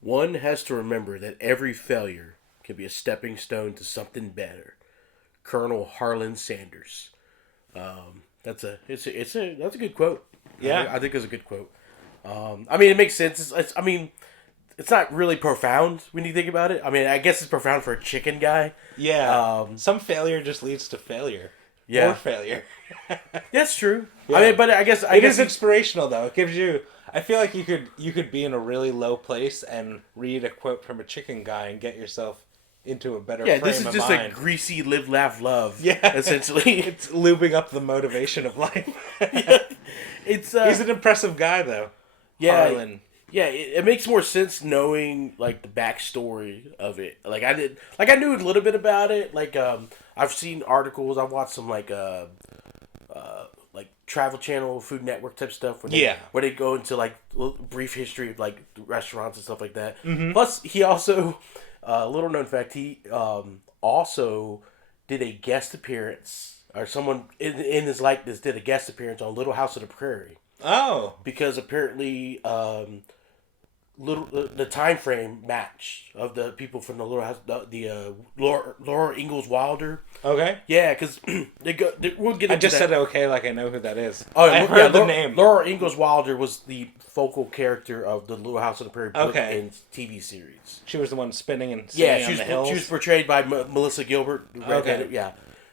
One has to remember that every failure can be a stepping stone to something better. Colonel Harlan Sanders. That's a good quote. Yeah. I think it's a good quote. I mean, it makes sense. I mean, it's not really profound when you think about it. I mean, I guess it's profound for a chicken guy. Yeah. Some failure just leads to failure. Yeah. More failure. That's true. Yeah. I mean, but I guess It is inspirational though. It gives you. I feel like you could be in a really low place and read a quote from a chicken guy and get yourself into a better frame of mind. This is just a greasy live, laugh, love. Yeah, essentially, it's lubing up the motivation of life. Yeah. It's He's an impressive guy though. Yeah, Harlan. Yeah, it makes more sense knowing like the backstory of it. I knew a little bit about it. I've seen articles. I've watched some like Travel Channel, Food Network type stuff. Where they go into like brief history of like restaurants and stuff like that. Mm-hmm. Plus, he also, little known fact, he also did a guest appearance, or someone in his likeness did a guest appearance on Little House of the Prairie. Oh, Because apparently, the time frame match of the people from the Little House, Laura Ingalls Wilder. okay. Yeah, because we'll get into I just that. said okay, like I know who that is. Oh, I heard the name. Laura Ingalls Wilder was the focal character of the Little House on the Prairie book Okay. and TV series. She was the one spinning and singing on the hills. She was portrayed by Melissa Gilbert. Okay. Yeah.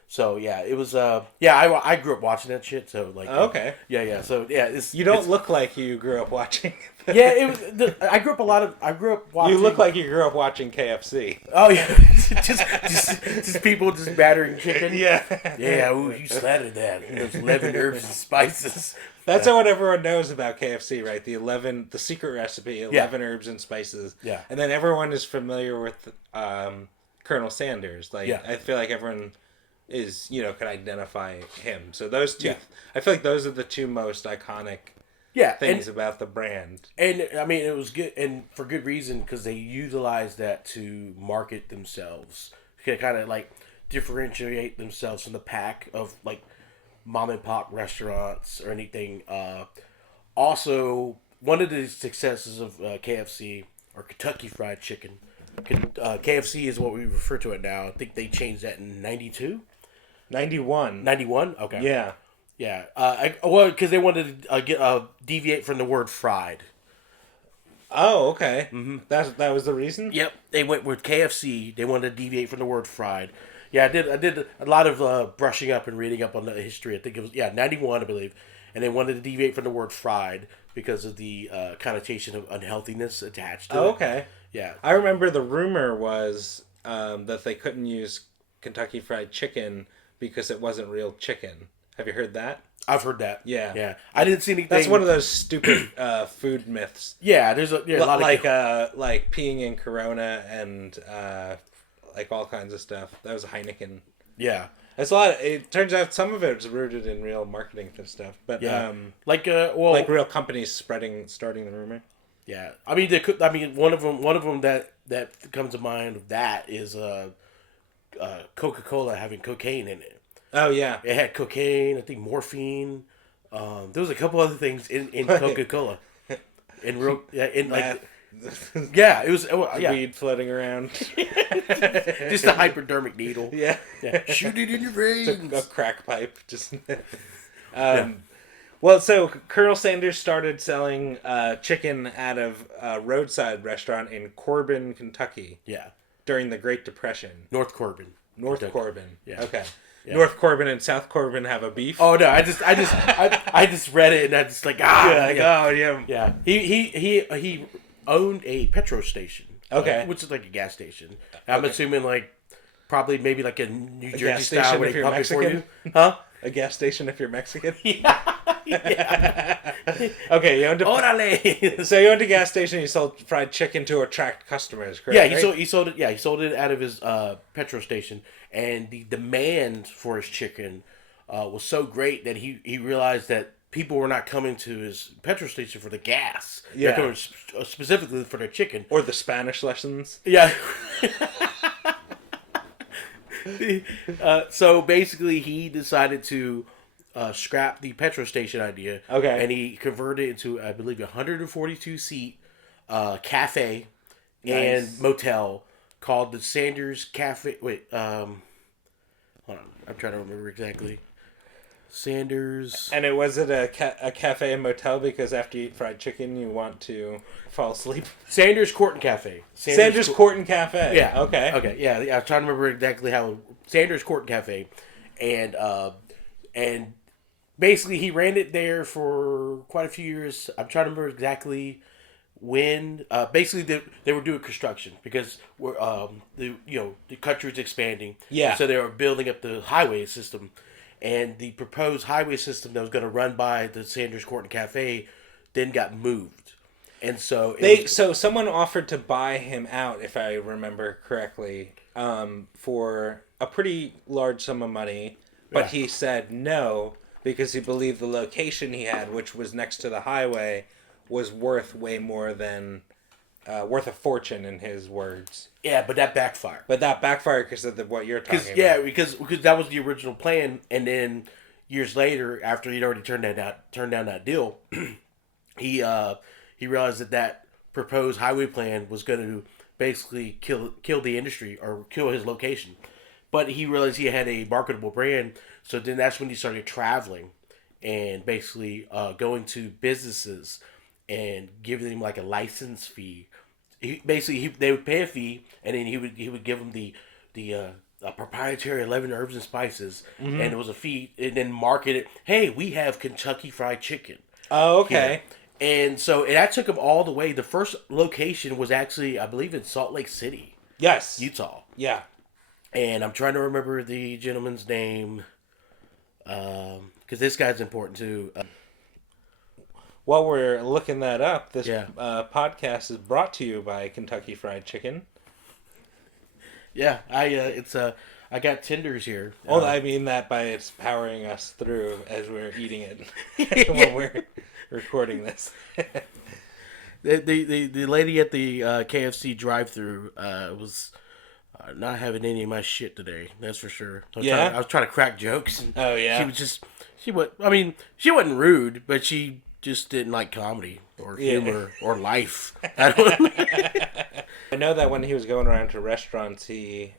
So yeah, it was. I grew up watching that shit. So like. Okay. Yeah. So yeah, You don't look like you grew up watching. Yeah, it was. I grew up watching. You look like you grew up watching KFC. Oh yeah, just people just battering chicken. Yeah. Yeah, ooh, you slattered that. Those 11 herbs and spices. That's what everyone knows about KFC, right? The secret recipe, 11 herbs and spices. Yeah. And then everyone is familiar with Colonel Sanders. Like, Yeah. I feel like everyone is, can identify him. So those two, I feel like those are the two most iconic things about the brand. And I mean, it was good, and for good reason, because they utilized that to market themselves, to kind of like differentiate themselves from the pack of like mom and pop restaurants or anything. Also, one of the successes of KFC or Kentucky Fried Chicken. KFC is what we refer to it now. I think they changed that in 92? 91. 91? Okay. Yeah. Yeah. Because they wanted to deviate from the word fried. Oh, okay. Mm-hmm. That was the reason? Yep. They went with KFC. They wanted to deviate from the word fried. Yeah, I did a lot of brushing up and reading up on the history. I think it was 91, I believe. And they wanted to deviate from the word fried because of the connotation of unhealthiness attached to it. Okay. Yeah. I remember the rumor was that they couldn't use Kentucky Fried Chicken because it wasn't real chicken. Have you heard that? I've heard that. Yeah. Yeah. I didn't see anything. That's one of those stupid food myths. Yeah, there's a lot like of... like peeing in Corona and like all kinds of stuff. That was Heineken. Yeah. It's a lot. It turns out some of it is rooted in real marketing and stuff, but like real companies starting the rumor. Yeah, I mean, one of them that comes to mind of that is Coca-Cola having cocaine in it. Oh yeah, it had cocaine. I think morphine. There was a couple other things in Coca-Cola. In real, in like. Yeah, it was weed floating around. Just a hypodermic needle. Yeah. Shoot it in your veins. A crack pipe. Just. Well, so Colonel Sanders started selling chicken at a roadside restaurant in Corbin, Kentucky. Yeah. During the Great Depression. North Corbin. Corbin. Yeah. Okay. Yeah. North Corbin and South Corbin have a beef. Oh no! I just read it and I just like yeah. He owned a petrol station. Okay. Which is like a gas station. I'm assuming like probably maybe like a New Jersey style style where they pump it for you. Huh? A gas station if you're Mexican. Yeah. Okay, you owned Orale. So you owned a gas station. You sold fried chicken to attract customers. Correct? Yeah, he sold it. Yeah, he sold it out of his petrol station, and the demand for his chicken was so great that he realized that people were not coming to his petrol station for the gas. Yeah, they're coming specifically for their chicken or the Spanish lessons. Yeah. So basically, he decided to scrap the petrol station idea. Okay. And he converted it into, I believe, a 142 seat cafe and Nice. motel called the Sanders Cafe. Wait, hold on. I'm trying to remember exactly. Sanders. And was it a cafe and motel because after you eat fried chicken you want to fall asleep? Sanders Court and Cafe. Sanders Court and Cafe. Yeah. Okay. Okay. Yeah. I was trying to remember exactly how Sanders Court and Cafe, and basically he ran it there for quite a few years. I'm trying to remember exactly when. Basically, they were doing construction because the country was expanding. Yeah. So they were building up the highway system, and the proposed highway system that was going to run by the Sanders Court and Cafe then got moved, and so So someone offered to buy him out, if I remember correctly, for a pretty large sum of money, but Yeah. he said no because he believed the location he had, which was next to the highway, was worth way more than worth a fortune in his words. yeah, but that backfired. But that backfired because of what you're talking about. Yeah, because that was the original plan, and then years later, after he'd already turned down that deal, he realized that proposed highway plan was going to basically kill the industry or kill his location. But he realized he had a marketable brand, so then that's when he started traveling and basically going to businesses and giving them like a license fee. They would pay a fee, and then he would give them the proprietary 11 herbs and spices, and it was a fee, and then market it. Hey, we have Kentucky Fried Chicken. Oh, okay. Yeah. And so that took him all the way. The first location was actually, I believe, in Salt Lake City, Yes. Utah. Yeah. And I'm trying to remember the gentleman's name, because this guy's important too. While we're looking that up, this Yeah. podcast is brought to you by Kentucky Fried Chicken. Yeah, I got tenders here. Well, I mean that by it's powering us through as we're eating it when we're recording this. The lady at the KFC drive-through was not having any of my shit today. That's for sure. I was trying to crack jokes. And Oh, yeah? she wasn't rude, but she just didn't like comedy or Yeah. humor or life. I don't. I know that when he was going around to restaurants, he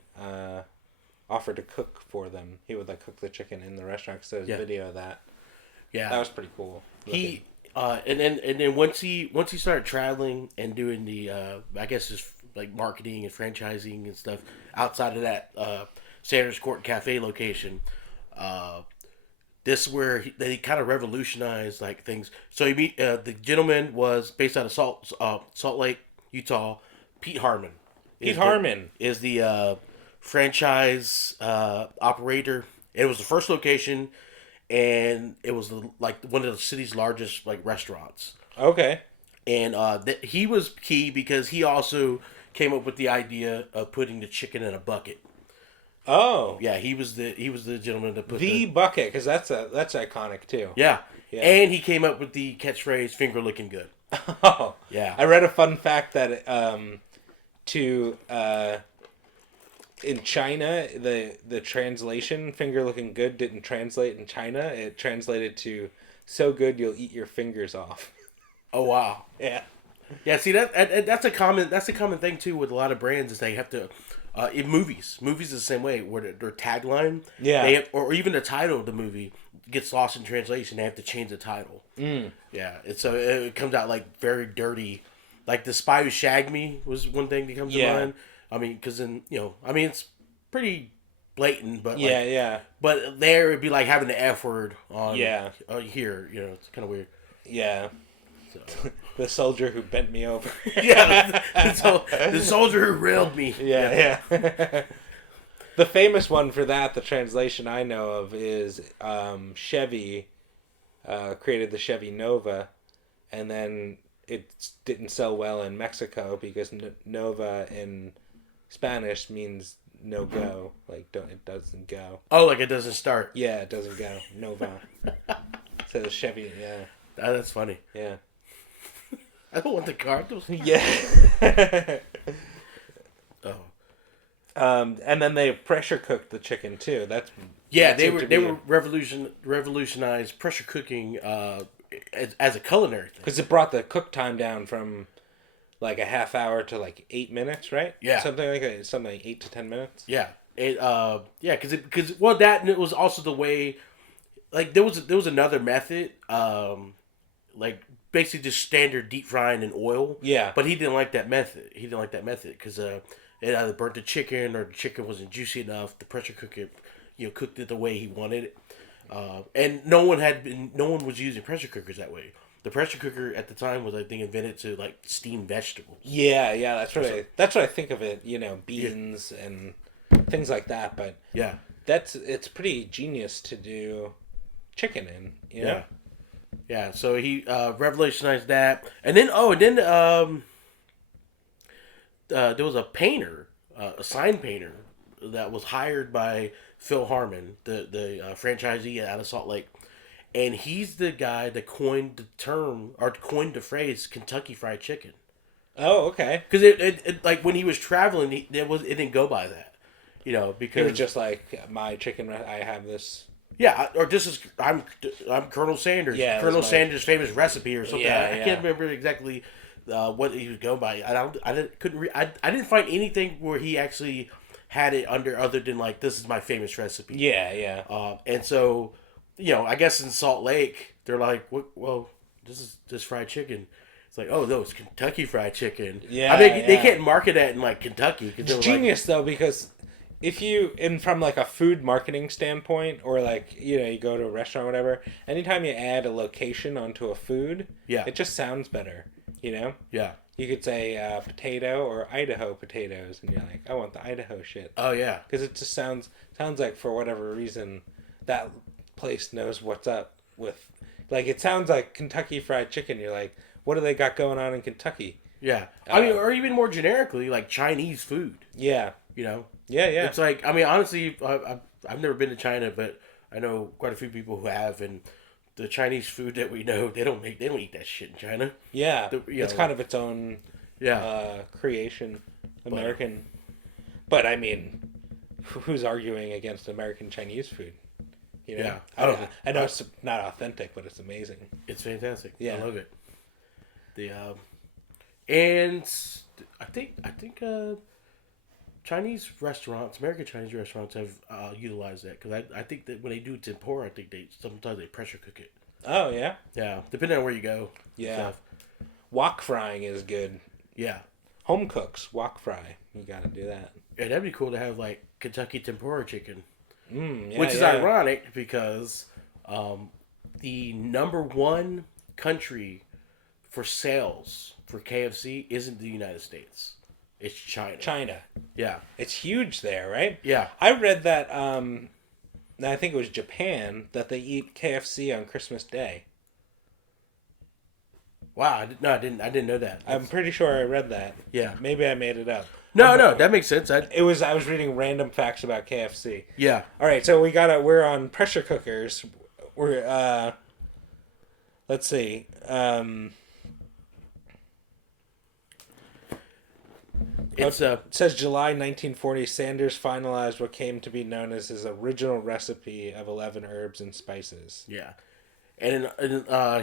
offered to cook for them. He would like cook the chicken in the restaurant. Because there's a video of that. Yeah, That was pretty cool. he and then once he started traveling and doing the I guess just like marketing and franchising and stuff outside of that Sanders Court Cafe location, this is where they kind of revolutionized like things. So the gentleman was based out of Salt Lake, Utah. Pete Harmon. Harmon Is the franchise operator. It was the first location, and it was like one of the city's largest like restaurants. Okay. And he was key because he also came up with the idea of putting the chicken in a bucket. Oh. Yeah, he was the gentleman that put The bucket, because that's iconic too. Yeah. Yeah. And he came up with the catchphrase "finger looking good." Oh. Yeah. I read a fun fact that in China, the translation "finger looking good" didn't translate in China. It translated to "so good you'll eat your fingers off." Oh wow. Yeah. Yeah, see that's a common thing too with a lot of brands is they have to in movies is the same way where their tagline or even the title of the movie gets lost in translation. They have to change the title. Yeah, it comes out like very dirty. Like The Spy Who Shagged Me was one thing that comes to mind. I mean, because then it's pretty blatant, but but there it'd be like having the F word on here. It's kind of weird. Yeah. So. The soldier who bent me over. Yeah, the soldier who railed me. Yeah. The famous one for that, the translation I know of, is Chevy created the Chevy Nova, and then it didn't sell well in Mexico because Nova in Spanish means no go, like it doesn't go. Oh, like it doesn't start. Yeah, it doesn't go. Nova. So the Chevy, yeah. That's funny. Yeah. I don't want the cardinals. Yeah. Oh. And then they pressure cooked the chicken too. They were revolutionized pressure cooking as a culinary thing. Because it brought the cook time down from like a half hour to like 8 minutes, right? Yeah. Something like that. Something like 8 to 10 minutes. Yeah. Yeah, because well, that and it was also the way, like there was another method, like basically just standard deep frying in oil. Yeah. But he didn't like that method. He didn't like that method because it either burnt the chicken or the chicken wasn't juicy enough. The pressure cooker, cooked it the way he wanted it. And no one was using pressure cookers that way. The pressure cooker at the time was, I think, invented to like steam vegetables. Yeah, that's what I think of it. Beans and things like that. But Yeah. it's pretty genius to do chicken in. Yeah. Yeah. So he revolutionized that, and then there was a painter, a sign painter, that was hired by Phil Harmon, the franchisee out of Salt Lake. And he's the guy that coined the term or coined the phrase Kentucky Fried Chicken. Oh, okay. Because it like when he was traveling, it didn't go by that, because It was just like my chicken. I have this. Yeah, or this is I'm Colonel Sanders. Yeah, Colonel Sanders' famous recipe or something. Yeah, I can't remember exactly what he was going by. I didn't find anything where he actually had it under other than like this is my famous recipe. Yeah, yeah. And so. I guess in Salt Lake, they're like, well, this is just fried chicken. It's like, oh, no, it's Kentucky Fried Chicken. Yeah, I mean, they can't market that in, like, Kentucky. It's genius, though, because if from, like, a food marketing standpoint, or, like, you go to a restaurant or whatever, anytime you add a location onto a food, it just sounds better, Yeah. You could say potato or Idaho potatoes, and you're like, I want the Idaho shit. Oh, yeah. Because it just sounds like, for whatever reason, that place knows what's up with, like, it sounds like Kentucky Fried Chicken. You're like, what do they got going on in Kentucky? Yeah. I mean, or even more generically, like Chinese food. Yeah. Yeah. It's like, I mean, honestly, I've never been to China, but I know quite a few people who have, and the Chinese food that we know, they don't eat that shit in China. Yeah. It's kind of its own creation, American. But I mean, who's arguing against American Chinese food? Yeah, I know it's not authentic, but it's amazing. It's fantastic. Yeah, I love it. And I think Chinese restaurants, American Chinese restaurants, have utilized that because I think that when they do tempura, I think sometimes they pressure cook it. Oh yeah. Yeah, depending on where you go. Yeah. Wok frying is good. Yeah. Home cooks wok fry. You got to do that. Yeah, that'd be cool to have like Kentucky tempura chicken. Which is ironic because the number one country for sales for KFC isn't the United States. It's China. Yeah. It's huge there, right? Yeah. I read that, I think it was Japan, that they eat KFC on Christmas Day. Wow. I didn't know that. I'm pretty sure I read that. Yeah. Maybe I made it up. No, that makes sense. I was reading random facts about KFC. Yeah. All right, so we're on pressure cookers. We're let's see. It says July 1940, Sanders finalized what came to be known as his original recipe of 11 herbs and spices. Yeah. And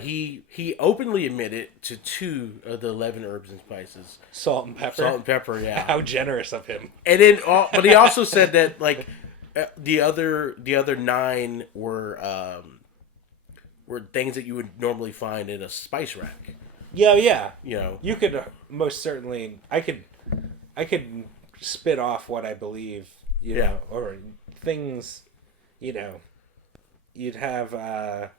he openly admitted to 2 of the 11 herbs and spices. Salt and pepper, yeah. How generous of him. And then, but he also said that like the other 9 were things that you would normally find in a spice rack. Yeah. You could most certainly. I could spit off what I believe. Or things. You'd have.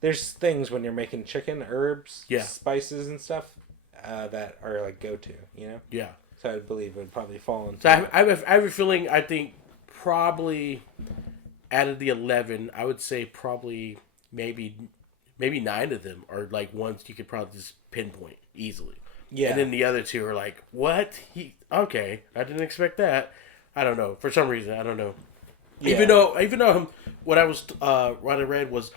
There's things when you're making chicken, herbs, spices and stuff, that are like go-to, Yeah. So I believe it would probably fall into. So I have a feeling. I think probably out of the 11, I would say probably maybe 9 of them are like ones you could probably just pinpoint easily. Yeah. And then the other 2 are like, what? Okay, I didn't expect that. I don't know. For some reason, I don't know. Yeah. Even though what I read was.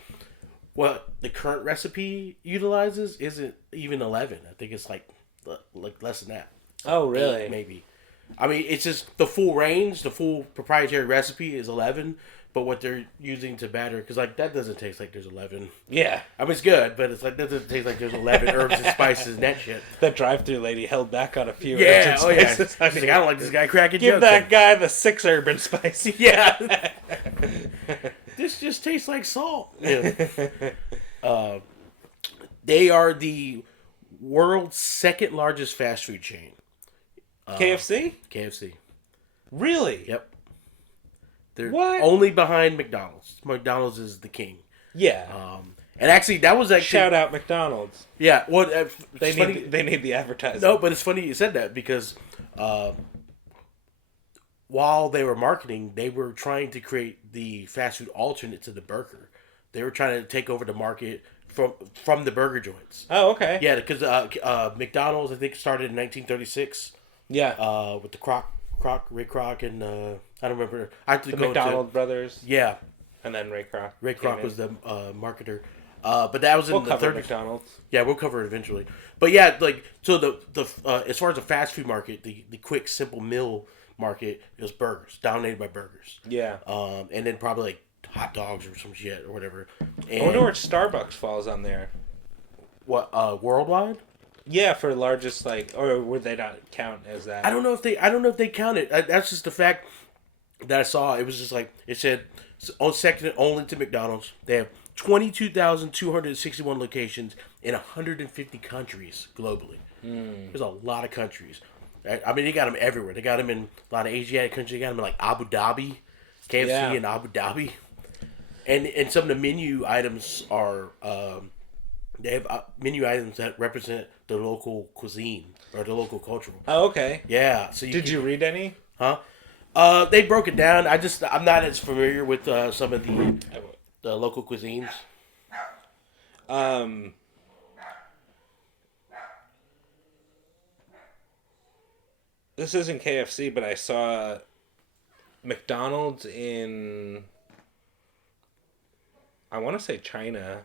What the current recipe utilizes isn't even 11. I think it's like less than that. Oh, really? 8, maybe. I mean, it's just the full range, the full proprietary recipe is 11, but what they're using to batter, because like that doesn't taste like there's 11. Yeah. I mean, it's good, but it's like that doesn't taste like there's 11 herbs and spices and that shit. That drive-through lady held back on a few Yeah, herbs oh and yeah. spices. She's like, I don't like this guy cracking Give jokes. that guy the 6 herb and spice. Yeah. This just tastes like salt. Yeah. They are the world's second largest fast food chain. KFC? KFC. Really? Yep. They're What? only behind McDonald's. McDonald's is the king. Yeah. And actually, that was actually Shout out McDonald's. yeah. Well, They need the advertising. no, but it's funny you said that because while they were marketing, they were trying to create the fast food alternate to the burger. They were trying to take over the market from the burger joints. Oh, okay. Yeah, because McDonald's I think started in 1936. Yeah. With the Ray Kroc, and I don't remember. I have to The go McDonald brothers. Yeah, And then Ray Kroc. Ray Kroc was the marketer. But that was in We'll the cover 30s. McDonald's. Yeah, we'll cover it eventually. But yeah, like so the as far as the fast food market, the quick simple meal market is burgers, dominated by burgers. Yeah. And then probably like hot dogs or some shit or whatever. And I wonder where Starbucks falls on there. what worldwide? Yeah, for largest or would they not count as that? I don't know if they count it. That's just the fact that I saw. It was just like it said, second only to McDonald's. They have 22,261 locations in 150 countries globally. There's a lot of countries. I mean, they got them everywhere. They got them in a lot of Asiatic countries. They got them in like Abu Dhabi, KFC in Abu Dhabi, and some of the menu items are they have menu items that represent the local cuisine or the local cultural. Oh, okay. Yeah. So Did you read any? Huh? They broke it down. I'm not as familiar with some of the local cuisines. This isn't KFC, but I saw McDonald's in, I want to say China,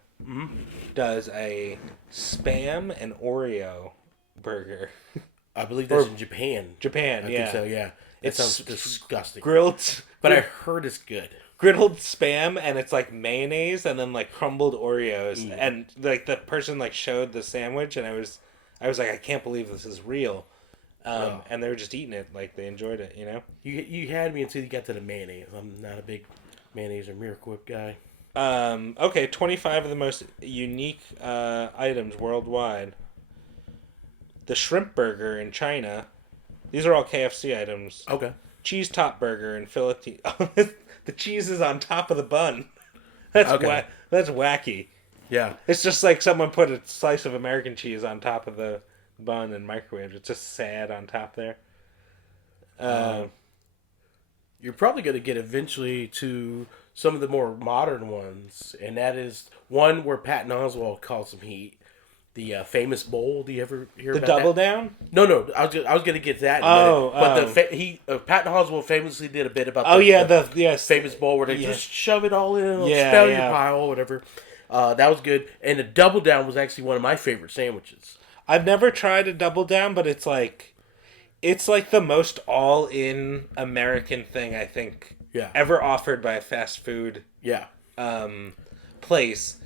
does a Spam and Oreo burger. I believe that's in Japan. Japan, I yeah. think so. Yeah. It It's sounds disgusting. Grilled, But I heard it's good. griddled Spam, and it's like mayonnaise and then like crumbled Oreos. And like the person like showed the sandwich, and I was like, I can't believe this is real. And they were just eating it, like they enjoyed it, you know. You had me until you got to the mayonnaise. I'm not a big mayonnaise or Miracle Whip guy. Okay, 25 of the most unique items worldwide. The shrimp burger in China. These are all KFC items. Okay. Cheese top burger in Philippines. The cheese is on top of the bun. That's Okay. That's wacky. Yeah. It's just like someone put a slice of American cheese on top of the bun and microwave. It's just sad on top there. You're probably going to get eventually to some of the more modern ones, and that is one where Patton Oswalt called some heat. The famous bowl. Do you ever hear The about double that? down? No. I was going to get to that. In a minute. But Patton Oswalt famously did a bit about. The famous bowl where they just shove it all in, Yeah, spell yeah. your pile, whatever. That was good, and the double down was actually one of my favorite sandwiches. I've never tried a double down, but it's like the most all-in American thing I think ever offered by a fast food place.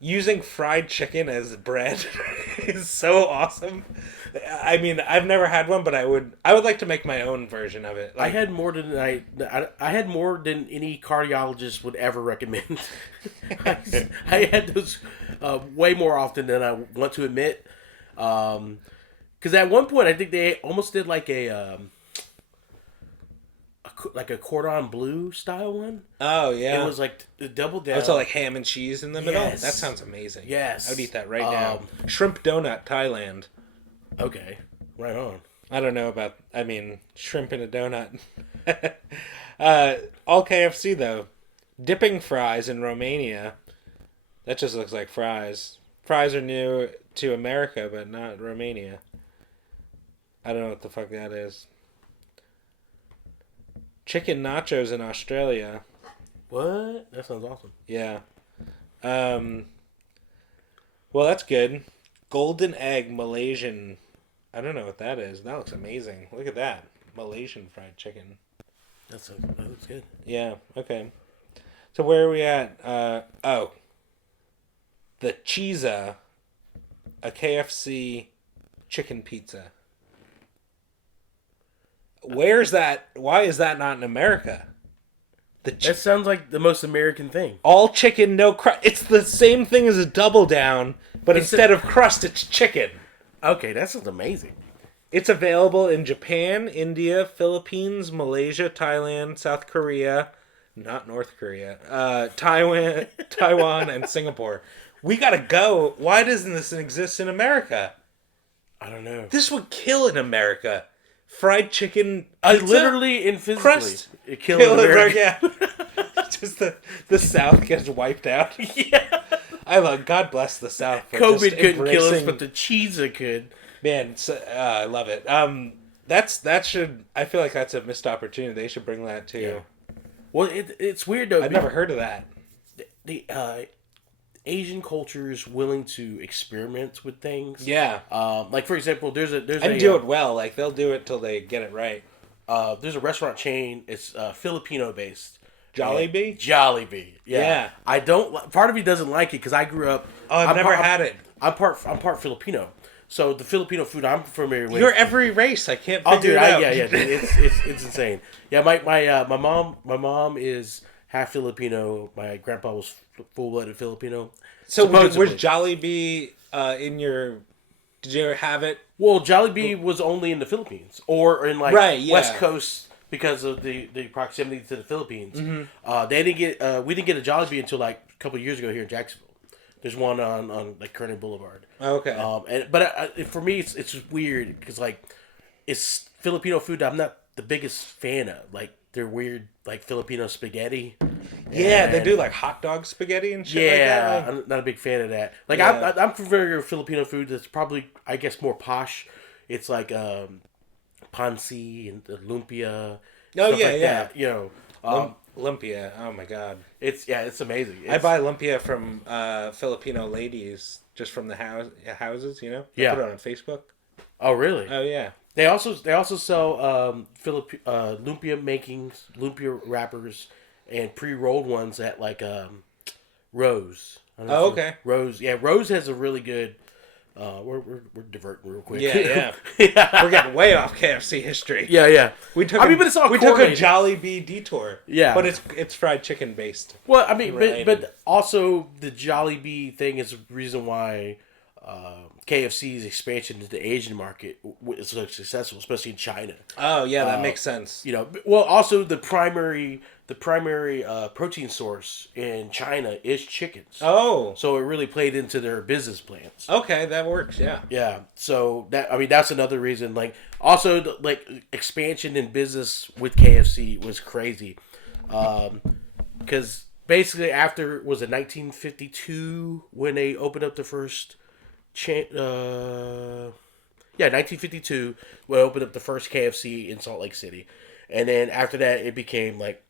Using fried chicken as bread is so awesome. I mean, I've never had one, but I would like to make my own version of it. I had more than I had more than any cardiologist would ever recommend. I had those way more often than I want to admit. Because at one point I think they almost did like a cordon bleu style one. Oh yeah, it was like the double down. Also like ham and cheese in the middle. Yes. That sounds amazing. Yes, I would eat that right now. Shrimp donut, Thailand. Okay, right on. I don't know about. I mean, shrimp in a donut. All KFC though. Dipping fries in Romania. That just looks like fries. Fries are new to America, but not Romania. I don't know what the fuck that is. Chicken nachos in Australia. What? That sounds awesome. Yeah. Well, that's good. Golden egg Malaysian. I don't know what that is. That looks amazing. Look at that. Malaysian fried chicken. That looks good. Yeah. Okay. So where are we at? The Cheesa, a KFC chicken pizza. Where's that? Why is that not in America? That sounds like the most American thing. All chicken, no crust. It's the same thing as a double down, but instead of crust, it's chicken. Okay, that sounds amazing. It's available in Japan, India, Philippines, Malaysia, Thailand, South Korea, not North Korea, Taiwan, and Singapore. We gotta go. Why doesn't this exist in America? I don't know. This would kill in America. Fried chicken pizza? Literally and physically. Crust? It killed America. Yeah. Just the South gets wiped out. Yeah. God bless the South. For COVID couldn't kill us, but the Cheesa could. Man, I love it. I feel like that's a missed opportunity. They should bring that too. Yeah. Well, it's weird though. I've never heard of that. The Asian culture is willing to experiment with things. Yeah. Like for example, there's and do it well. Like they'll do it till they get it right. There's a restaurant chain. It's Filipino based. Jollibee. Jollibee. Yeah. I don't. Part of me doesn't like it because I grew up. Oh, I've never had it. I'm part Filipino. So the Filipino food I'm familiar with. You're every race. I can't figure it out. Yeah. It's insane. Yeah, my mom is half Filipino. My grandpa was full-blooded Filipino. So was Jollibee in your? Did you ever have it? Well, Jollibee was only in the Philippines or in West Coast because of the proximity to the Philippines. Mm-hmm. They didn't get we didn't get a Jollibee until like a couple of years ago here in Jacksonville. There's one on like Kearney Boulevard. Okay. But for me, it's just weird because like it's Filipino food that I'm not the biggest fan of. Like they're weird, like Filipino spaghetti. Yeah, they do like hot dog spaghetti and shit like that. I'm not a big fan of that. Like Yeah. I'm familiar with Filipino food that's probably I guess more posh. It's like pansi and lumpia. Oh stuff yeah, like yeah. that, you know. Lumpia. Oh my god. It's amazing. I buy lumpia from Filipino ladies just from the houses, you know. Yeah. I put it on Facebook. Oh really? Oh yeah. They also sell lumpia makings, lumpia wrappers, and pre-rolled ones at like Rose. Oh okay. Rose, yeah. Rose has a really good. We're diverting real quick. Yeah. We're getting way off KFC history. Yeah. We took. but it's all we took a correlated. Jollibee detour. Yeah, but it's fried chicken based. Well, I mean, but also the Jollibee thing is the reason why KFC's expansion into the Asian market is so successful, especially in China. Oh yeah, that makes sense. You know, well, also the primary protein source in China is chickens. Oh, So it really played into their business plans. okay, that works. Yeah. Yeah. So that's another reason. Like also the expansion in business with KFC was crazy, because basically after was it 1952 when they opened up the first 1952 when they opened up the first KFC in Salt Lake City, and then after that it became like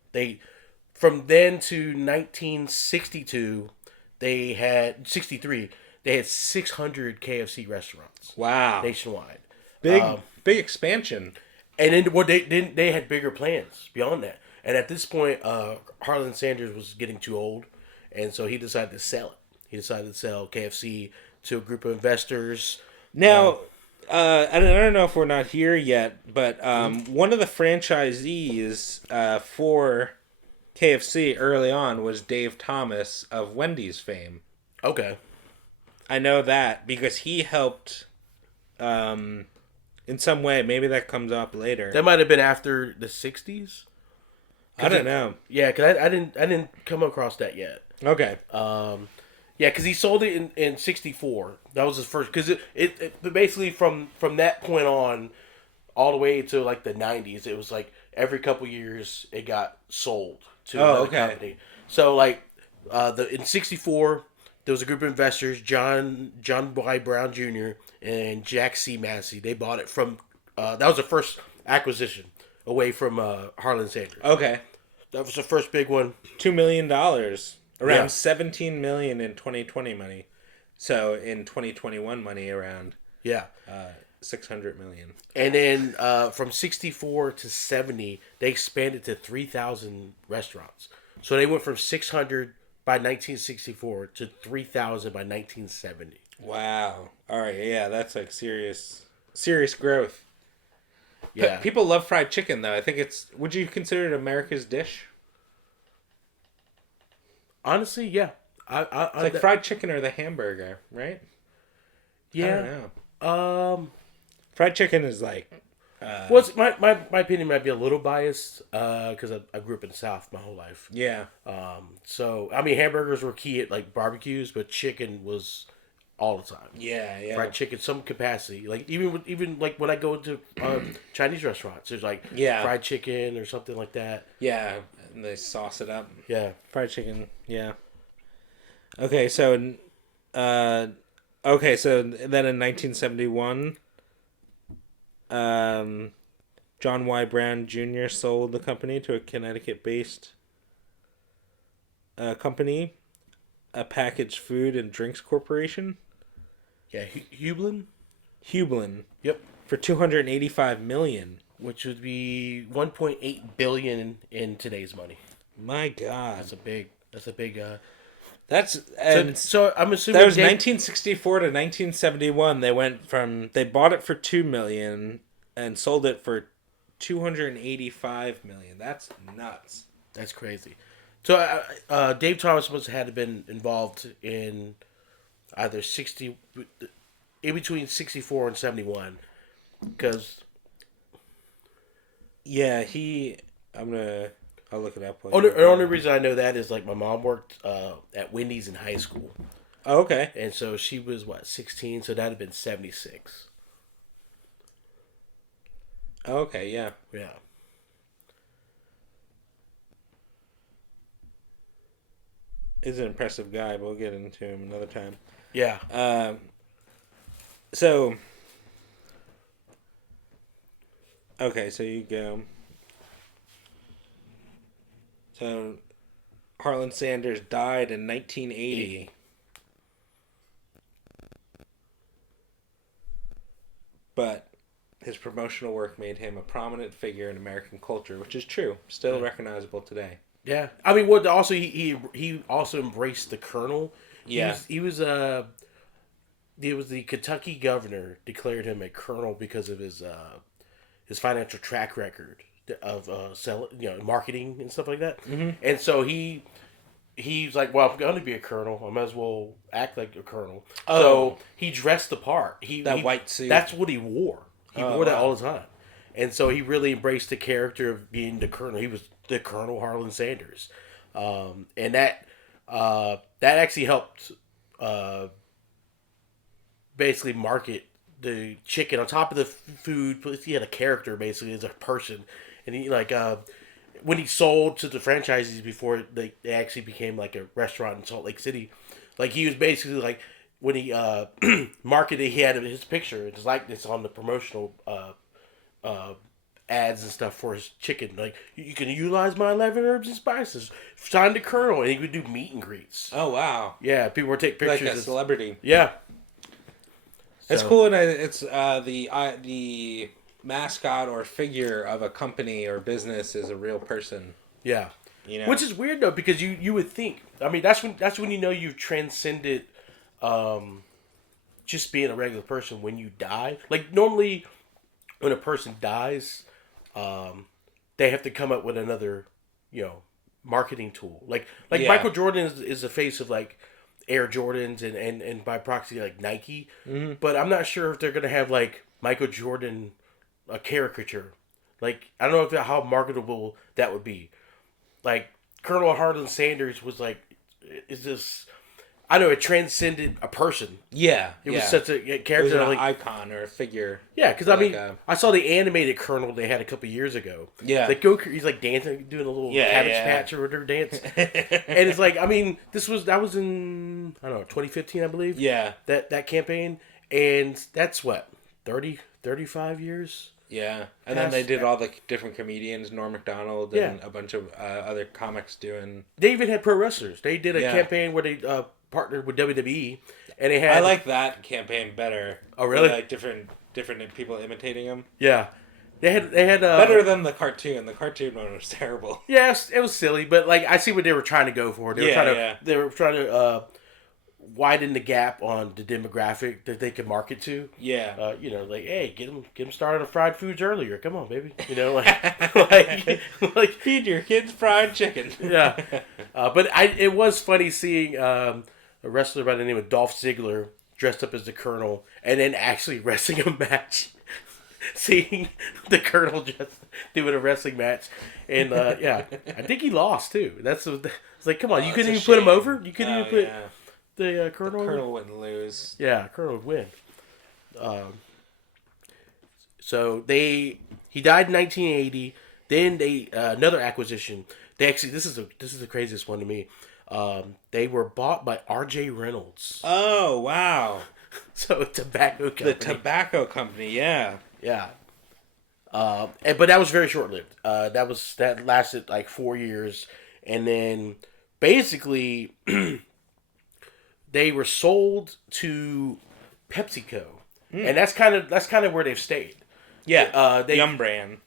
from then to 1962 they had 63 they had 600 KFC restaurants. Wow. Nationwide. Big expansion. And then they had bigger plans beyond that. And at this point, Harlan Sanders was getting too old, and so he decided to sell it. He decided to sell KFC to a group of investors. Now, I don't know if we're not here yet, but one of the franchisees for KFC early on was Dave Thomas of Wendy's fame. Okay. I know that because he helped in some way. Maybe that comes up later. That might have been after the 60s. I don't know. Yeah, because I didn't come across that yet. Okay. Yeah, because he sold it in 64. That was his first. Because it basically from that point on, all the way to like the 90s, it was like every couple years it got sold to another company. So like in 64, there was a group of investors, John Y. Brown Jr. and Jack C. Massey. They bought it from. That was the first acquisition away from Harlan Sanders. Okay. That was the first big one. $2 million. Around $17 million in 2020 money. So in 2021 money around Yeah. 600 million. And then from 64 to 70, they expanded to 3,000 restaurants. So they went from 600 by 1964 to 3,000 by 1970. Wow. All right. Yeah, that's like serious growth. Yeah. People love fried chicken, though. I think it's. Would you consider it America's dish? Honestly, yeah. It's like fried chicken or the hamburger, right? Yeah. I don't know. Fried chicken is like. Well, my opinion might be a little biased because I grew up in the South my whole life. Yeah. So I mean, hamburgers were key at like barbecues, but chicken was all the time. Yeah, yeah. Fried chicken, some capacity. Like even like when I go to Chinese restaurants, there's like fried chicken or something like that. Yeah, and they sauce it up. Yeah, fried chicken. Yeah. Okay, so then in 1971, John Y. Brown Jr. sold the company to a Connecticut-based company, a packaged food and drinks corporation. Yeah, Hublin. Yep. For $285 million, which would be 1.8 billion in today's money. My God, That's a big. So I'm assuming that was 1964 to 1971. They bought it for $2 million and sold it for $285 million. That's nuts. That's crazy. So Dave Thomas must have been involved in either in between 64 and 71, because I'll look it up. The only reason I know that is like my mom worked at Wendy's in high school. Oh, okay. And so she was 16, so that'd have been 76. Okay, yeah. Yeah. He's an impressive guy, but we'll get into him another time. Yeah. Okay, so you go. So, Harlan Sanders died in 1980. But his promotional work made him a prominent figure in American culture, which is true. Still recognizable today. Yeah. I mean, what also he also embraced the Colonel. Yeah. He was the Kentucky governor declared him a colonel because of his financial track record of marketing and stuff like that. Mm-hmm. And so he's like, well, I'm going to be a colonel. I might as well act like a colonel. Oh. So he dressed the part. White suit. That's what he wore. He wore that all the time. And so he really embraced the character of being the colonel. He was the Colonel Harlan Sanders. And that actually helped basically market the chicken on top of the food. He had a character basically as a person. And he when he sold to the franchisees before they actually became like a restaurant in Salt Lake City, like he was basically like when he marketed, he had his picture and his likeness on the promotional ads and stuff for his chicken. Like, you can utilize my 11 herbs and spices. Sign the Colonel, and he would do meet and greets. Oh wow! Yeah, people would take pictures. Like a celebrity. Yeah, it's cool, and it's the mascot or figure of a company or business is a real person. Yeah, which is weird though, because you would think. I mean, that's when you know you've transcended, just being a regular person when you die. Like normally, when a person dies, they have to come up with another, marketing tool. Like Michael Jordan is the face of like Air Jordans and by proxy like Nike. Mm-hmm. But I'm not sure if they're gonna have like Michael Jordan a caricature. Like I don't know how marketable that would be. Like Colonel Harlan Sanders was like, is this? I know it transcended a person. Yeah, it was such a character, it was an icon or a figure. Yeah, because I mean, I saw the animated Colonel they had a couple years ago. Yeah, like he's like dancing, doing a little cabbage patch or whatever dance, and it's like, I mean, that was in 2015, I believe. Yeah, that campaign, and that's what 35 years. Yeah, and then they did all the different comedians, Norm Macdonald, and a bunch of other comics doing. They even had pro wrestlers. They did a campaign where they partnered with WWE, and they had. I like that campaign better. Oh really? Like different different people imitating him. Yeah. They had Better than the cartoon. The cartoon one was terrible. Yes, it was silly, but like I see what they were trying to go for. They were trying to widen the gap on the demographic that they could market to. Yeah. Like, hey, get them started on fried foods earlier. Come on, baby. like Feed your kids fried chicken. Yeah. But it was funny seeing a wrestler by the name of Dolph Ziggler dressed up as the Colonel and then actually wrestling a match. Seeing the Colonel just doing a wrestling match, and I think he lost too. It's like, come on, you couldn't even put him over. You couldn't even put the Colonel. The Colonel wouldn't lose. Yeah, Colonel would win. So he died in 1980. Then they another acquisition. They actually this is the craziest one to me. They were bought by R.J. Reynolds. Oh wow! So a tobacco company. The tobacco company, yeah. Yeah. But that was very short lived. That lasted like 4 years, and then basically they were sold to PepsiCo, and that's kind of where they've stayed. Yeah. Yum brand.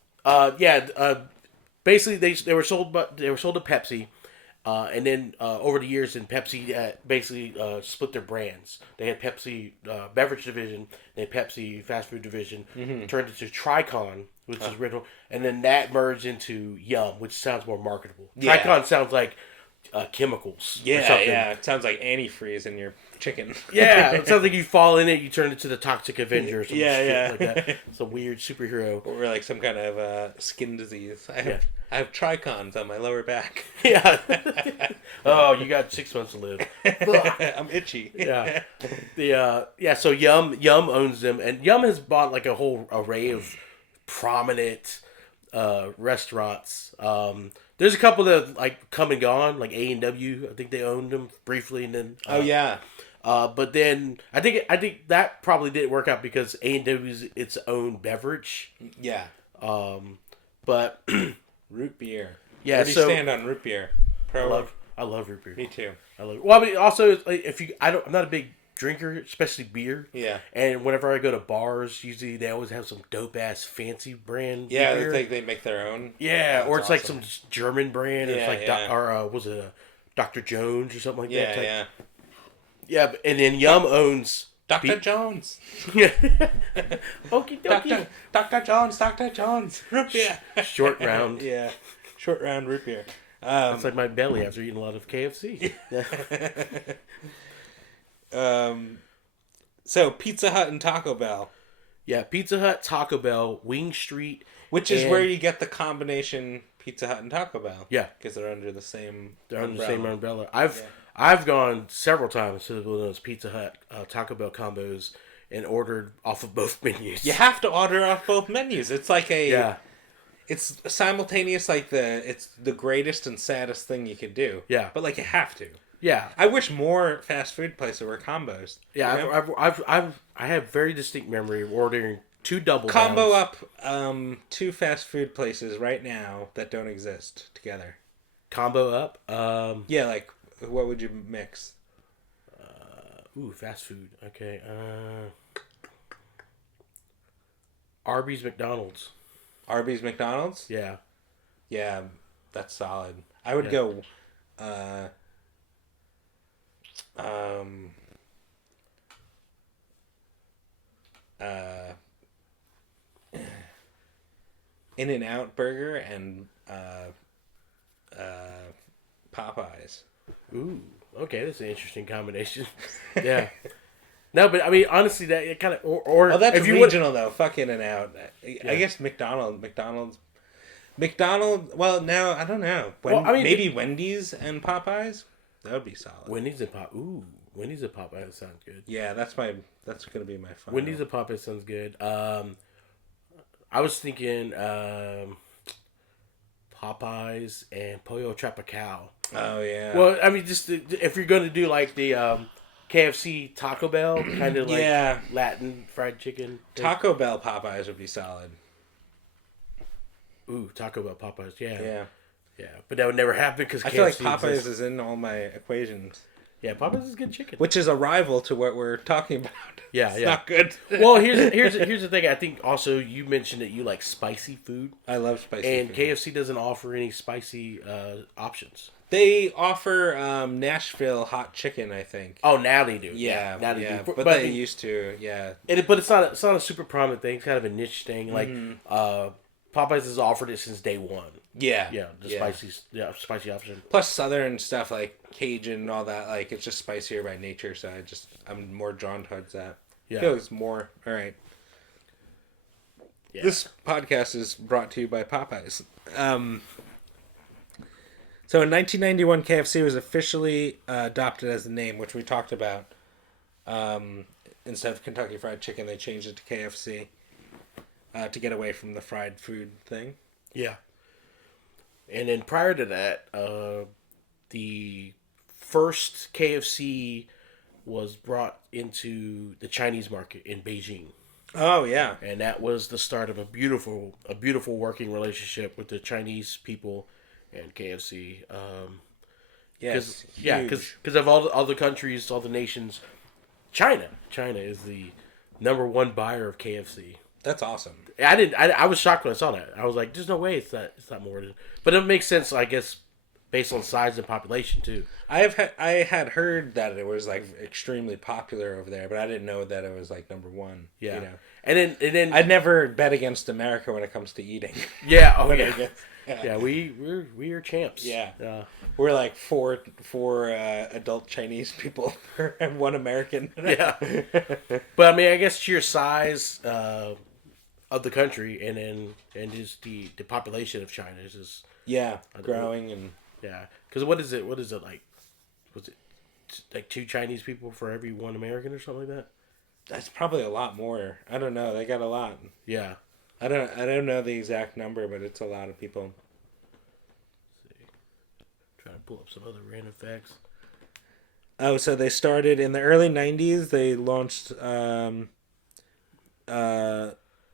Basically they were sold to Pepsi. And then over the years, Pepsi basically split their brands. They had Pepsi beverage division, they had Pepsi fast food division, turned into Tricon, which is original, and then that merged into Yum, which sounds more marketable. Yeah. Tricon sounds like chemicals. Yeah, or something. Yeah. It sounds like antifreeze in your chicken. Yeah, it sounds like you fall in it, you turn into the Toxic Avenger or some shit like that. Some weird superhero. Or like some kind of skin disease. I have tricons on my lower back. Yeah. Oh, you got 6 months to live. I'm itchy. Yeah. So Yum owns them, and Yum has bought like a whole array of prominent restaurants. There's a couple that like come and gone, like A&W. I think they owned them briefly, and then but then I think that probably didn't work out because A&W is its own beverage. Yeah. But root beer. Yeah. Where do you stand on root beer? I love root beer. Me too. I love it. Well, I mean, also if I'm not a big drinker, especially beer. Yeah. And whenever I go to bars, usually they always have some dope ass fancy brand. Yeah, beer. they make their own. Yeah, or it's awesome. Like some German brand. Yeah, it's like was it a Dr. Jones or something like that? Yeah, yeah. Yeah, and then Yum owns Dr. Jones. Yeah. Okie dokie. Dr. Jones. Root beer. Short round. Yeah. Short round root beer. It's like my belly after eating a lot of KFC. So Pizza Hut and Taco Bell. Yeah, Pizza Hut, Taco Bell, Wing Street. Which is where you get the combination Pizza Hut and Taco Bell. Yeah. Because they're under the same umbrella. I've gone several times to those Pizza Hut, Taco Bell combos and ordered off of both menus. You have to order off both menus. It's like it's simultaneous, like it's the greatest and saddest thing you could do. Yeah. But like you have to. Yeah. I wish more fast food places were combos. Yeah, you know? I have very distinct memory of ordering 2 double combo downs. up 2 fast food places right now that don't exist together. Combo up? Yeah, like what would you mix? Fast food. Okay. Arby's, McDonald's. Arby's, McDonald's? Yeah. Yeah, that's solid. I would go In-N-Out Burger and Popeyes. Ooh, okay, that's an interesting combination. Yeah. No, but I mean, honestly, that it kind of or oh, that's if regional though. Fuck In-N-Out. I guess McDonald's. Well, no, I don't know. Maybe Wendy's and Popeyes. That would be solid. Wendy's and Popeyes sounds good. Yeah, that's gonna be my final. Wendy's and Popeyes sounds good. I was thinking Popeyes and Pollo Tropical. Oh yeah. Well, I mean, just if you're going to do like the KFC Taco Bell kind of like Latin fried chicken. Taco Bell Popeyes would be solid. Ooh, Taco Bell Popeyes, yeah. Yeah. Yeah, but that would never happen because I feel like Popeyes is in all my equations. Yeah, Popeyes is good chicken. Which is a rival to what we're talking about. Yeah, It's yeah. not good. Well, here's the thing. I think also you mentioned that you like spicy food, I love spicy and food. KFC doesn't offer any spicy options. They offer Nashville hot chicken, I think. Oh, now they do. Yeah, now they do. but they used to, yeah. But it's not a super prominent thing. It's kind of a niche thing. Like Popeyes has offered it since day one. Yeah. Yeah, spicy option. Plus Southern stuff like Cajun and all that, like it's just spicier by nature, so I'm more drawn towards that. Yeah. Feels more alright. Yeah. This podcast is brought to you by Popeyes. So in 1991, KFC was officially adopted as the name, which we talked about. Instead of Kentucky Fried Chicken, they changed it to KFC to get away from the fried food thing. Yeah. And then prior to that, the first KFC was brought into the Chinese market in Beijing. Oh yeah, and that was the start of a beautiful working relationship with the Chinese people and KFC. Yes, because of all the other countries, all the nations, China is the number one buyer of KFC. That's awesome. I was shocked when I saw that. I was like, "There's no way it's not more than." But it makes sense, I guess, based on size and population too. I had heard that it was like extremely popular over there, but I didn't know that it was like number one. Yeah, you know? and then I'd never bet against America when it comes to eating. Yeah, oh yeah. Yeah, we are champs. Yeah, we're like four adult Chinese people and one American. Yeah, but I mean, I guess sheer size of the country and just the population of China is just growing and because what is it like? Was it like 2 Chinese people for every 1 American or something like that? That's probably a lot more. I don't know. They got a lot. Yeah. I don't know the exact number, but it's a lot of people. Let's see. Trying to pull up some other random facts. Oh, so they started in the early 90s. They launched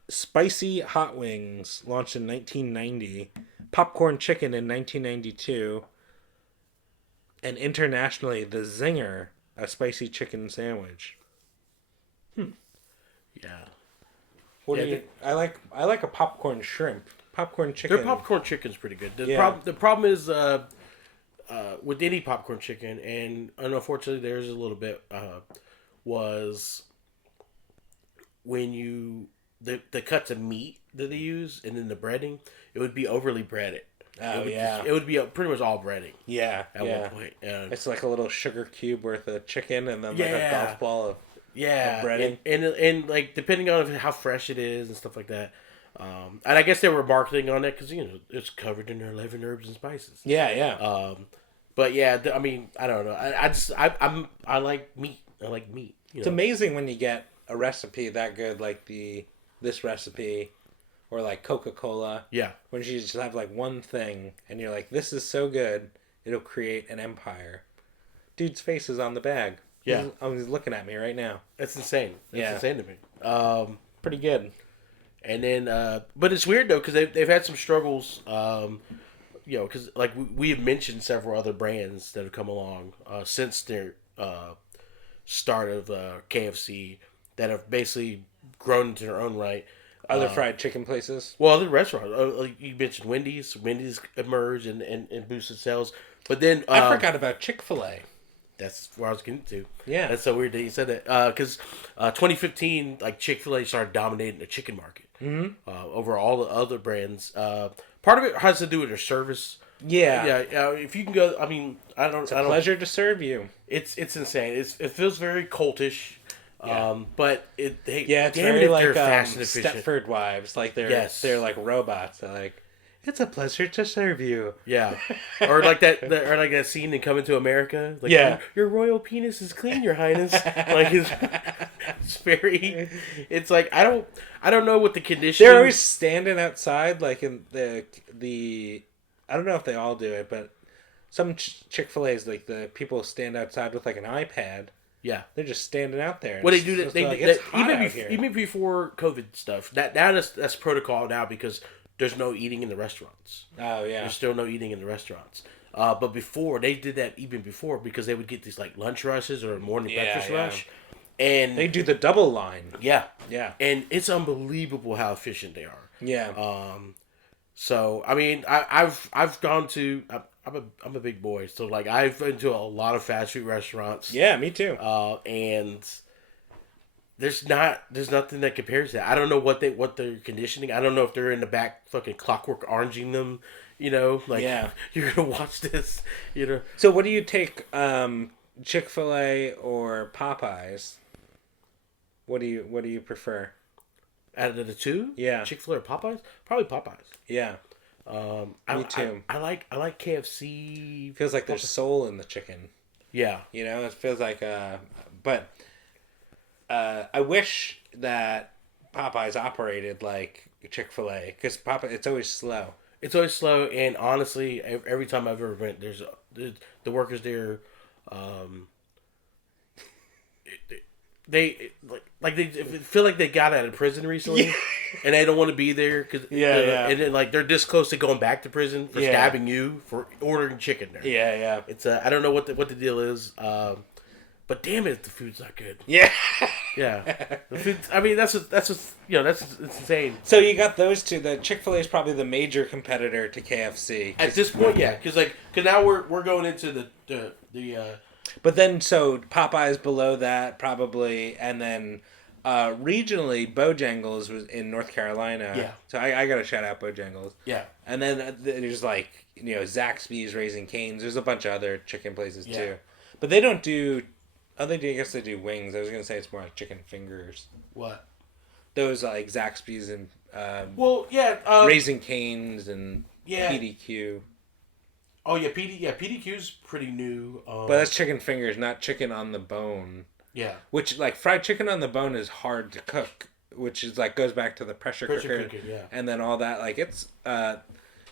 Spicy Hot Wings, launched in 1990. Popcorn Chicken in 1992. And internationally, the Zinger, a spicy chicken sandwich. Yeah. I like a popcorn shrimp. Popcorn chicken. Their popcorn chicken's pretty good. The problem is with any popcorn chicken, and unfortunately there's a little bit was when the cuts of meat that they use and then the breading, it would be overly breaded. It would be pretty much all breading. Yeah, at one point. It's like a little sugar cube worth of chicken, and then like a golf ball of breading. And like depending on how fresh it is and stuff like that. And I guess they were marketing on it because it's covered in their 11 herbs and spices. Yeah. But yeah, I mean, I don't know. I like meat. I like meat. It's amazing when you get a recipe that good, like this recipe. Or like Coca-Cola. Yeah. When you just have like one thing and you're like, this is so good, it'll create an empire. Dude's face is on the bag. Yeah. He's looking at me right now. That's insane. That's insane to me. Pretty good. And then, but it's weird though, because they've had some struggles, because like we have mentioned several other brands that have come along since their start of KFC that have basically grown into their own right. Other fried chicken places? Well, other restaurants. Like you mentioned Wendy's. Wendy's emerged and boosted sales. But then... I forgot about Chick-fil-A. That's where I was getting to. Yeah. That's so weird that you said that. Because 2015, like Chick-fil-A started dominating the chicken market. Mm-hmm. Over all the other brands. Part of it has to do with their service. Yeah. Yeah. If you can go... I mean, It's a pleasure to serve you. It's insane. It feels very cultish. Yeah. But it's very like Stepford Wives, like they're like robots. They're like, it's a pleasure to serve you. Yeah, or like that scene in Coming to America. Like, your royal penis is clean, Your Highness. Like it's very. It's like I don't know what the condition. They're always standing outside, like in the. I don't know if they all do it, but some Chick-fil-A's like the people stand outside with like an iPad. Yeah, they're just standing out there. Well, they do that. Even before COVID stuff. That's protocol now because there's no eating in the restaurants. Oh yeah, there's still no eating in the restaurants. But before they did that even before because they would get these like lunch rushes or morning breakfast rush, and they do the double line. Yeah, Yeah, and it's unbelievable how efficient they are. yeah. So I mean, I've gone to I'm a big boy, so like I've been to a lot of fast food restaurants. Yeah, me too. And there's nothing that compares to that. I don't know what they're conditioning. I don't know if they're in the back fucking clockwork oranging them. You know, like you're gonna watch this. You know. So what do you take? Chick-fil-A or Popeyes? What do you prefer? Out of the two, Yeah, Chick-fil-A or Popeyes, probably Popeyes. Yeah. Me too. I like KFC. Feels like there's soul in the chicken. Yeah. You know, it feels like but I wish that Popeyes operated like Chick-fil-A because it's always slow. It's always slow, and honestly, every time I've ever went, there's the workers there. They they feel like they got out of prison recently, and they don't want to be there because and then like they're this close to going back to prison for stabbing you for ordering chicken there. Yeah. It's I don't know what the deal is, but damn it, the food's not good. Yeah. The food. I mean, that's it's insane. So you got those two. The Chick-fil-A is probably the major competitor to KFC At this point, yeah, because now we're going into the But then, so Popeyes below that probably, and then regionally, Bojangles was in North Carolina. Yeah. So I got to shout out Bojangles. Yeah. And then there's like Zaxby's, Raising Cane's. There's a bunch of other chicken places too, but they don't do. Oh, they do. I guess they do wings. I was gonna say it's more like chicken fingers. What? Those like Zaxby's and Raising Cane's and PDQ. Oh yeah, PDQ's pretty new. But that's chicken fingers, not chicken on the bone. Yeah. Which like fried chicken on the bone is hard to cook, which is like goes back to the pressure cooker, cooking, yeah. And then all that like it's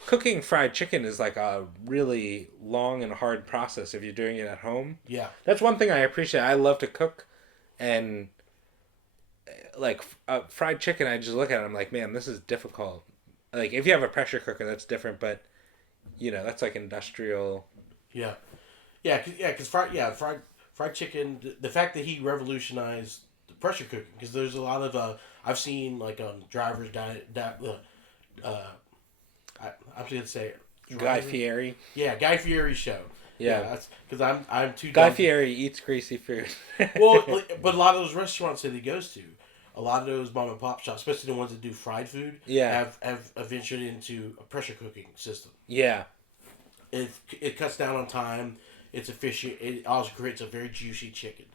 cooking fried chicken is like a really long and hard process if you're doing it at home. Yeah. That's one thing I appreciate. I love to cook, and like fried chicken, I just look at it, I'm like, man, this is difficult. Like if you have a pressure cooker, that's different, but that's like industrial. Yeah, because fried chicken. The fact that he revolutionized the pressure cooking, because there's a lot of I've seen like drivers I'm just gonna say it. Guy Fieri. Yeah, Guy Fieri show. Yeah, that's because I'm too. Guy Fieri eats greasy food. Well, but a lot of those restaurants that he goes to, a lot of those mom and pop shops, especially the ones that do fried food, have ventured into a pressure cooking system. Yeah, it cuts down on time. It's efficient. It also creates a very juicy chicken.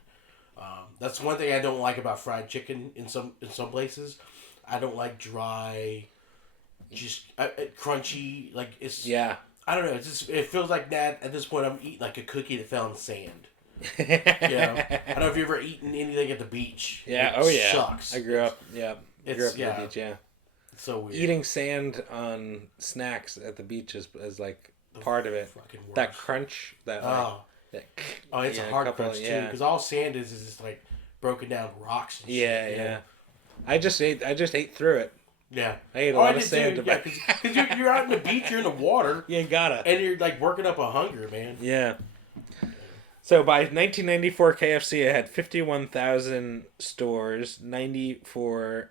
That's one thing I don't like about fried chicken in some places. I don't like dry, just crunchy. Like it's I don't know. It's just it feels like that at this point. I'm eating like a cookie that fell in sand. I don't know if you've ever eaten anything at the beach. Yeah. It sucks. I grew up. Yeah. I grew up at the beach. Yeah. It's so weird. Eating sand on snacks at the beach is like part of it. That crunch. It's a hard crunch too because all sand is just like broken down rocks. And shit, you know? I just ate through it. Yeah, I ate a lot of sand. Yeah, because you're out in the beach, you're in the water. You gotta. And you're like working up a hunger, man. Yeah. So by 1994, KFC had 51,000 stores, 94,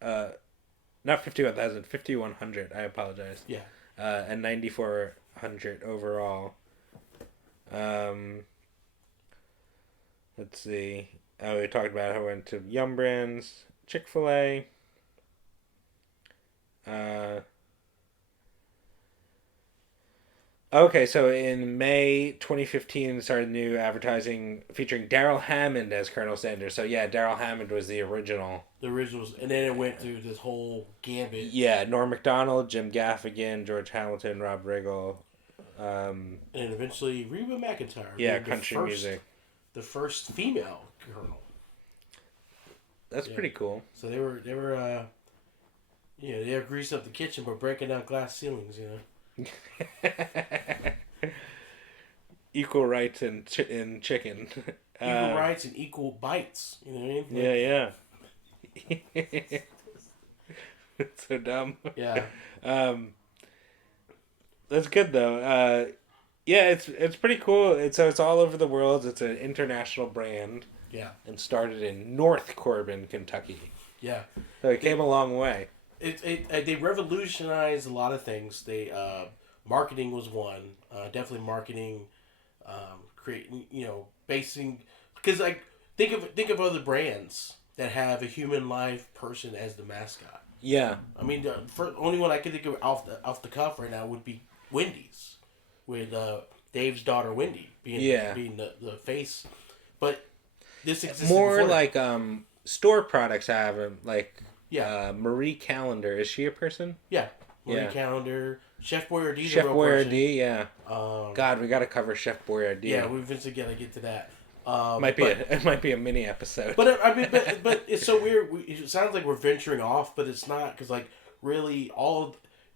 not 51,000, 5,100. I apologize. Yeah. And 9,400 overall. Let's see. Oh, we talked about how we went to Yum Brands, Chick-fil-A. Okay, so in May 2015, started new advertising featuring Daryl Hammond as Colonel Sanders. So yeah, Daryl Hammond was the original. The originals, and then it went through this whole gambit. Yeah, Norm Macdonald, Jim Gaffigan, George Hamilton, Rob Riggle. And eventually Reba McEntire. Yeah, country music. The first female colonel. That's pretty cool. So they were they were greasing up the kitchen but breaking down glass ceilings, Equal rights in chicken. Equal rights and equal bites. You know what I mean? Yeah. It's so dumb. Yeah. That's good though. Yeah, it's pretty cool. It's all over the world. It's an international brand Yeah, and started in North Corbin, Kentucky. yeah. So it came a long way. They revolutionized a lot of things. They marketing was one. Definitely marketing, creating, basing, because like think of other brands that have a human live person as the mascot. Yeah. I mean, the only one I can think of off the cuff right now would be Wendy's, with Dave's daughter Wendy being the face. But this existed More before. like store products have like Yeah. Marie Calendar. Is she a person? Yeah, Marie Yeah. Calendar, Chef Boyardee's Chef a real person. Boyardee, yeah. Um, God, we got to cover Chef Boyardee. yeah, we eventually gotta get to that. It might be a mini episode. But I mean, but it's so weird. It sounds like we're venturing off, but it's not, because like really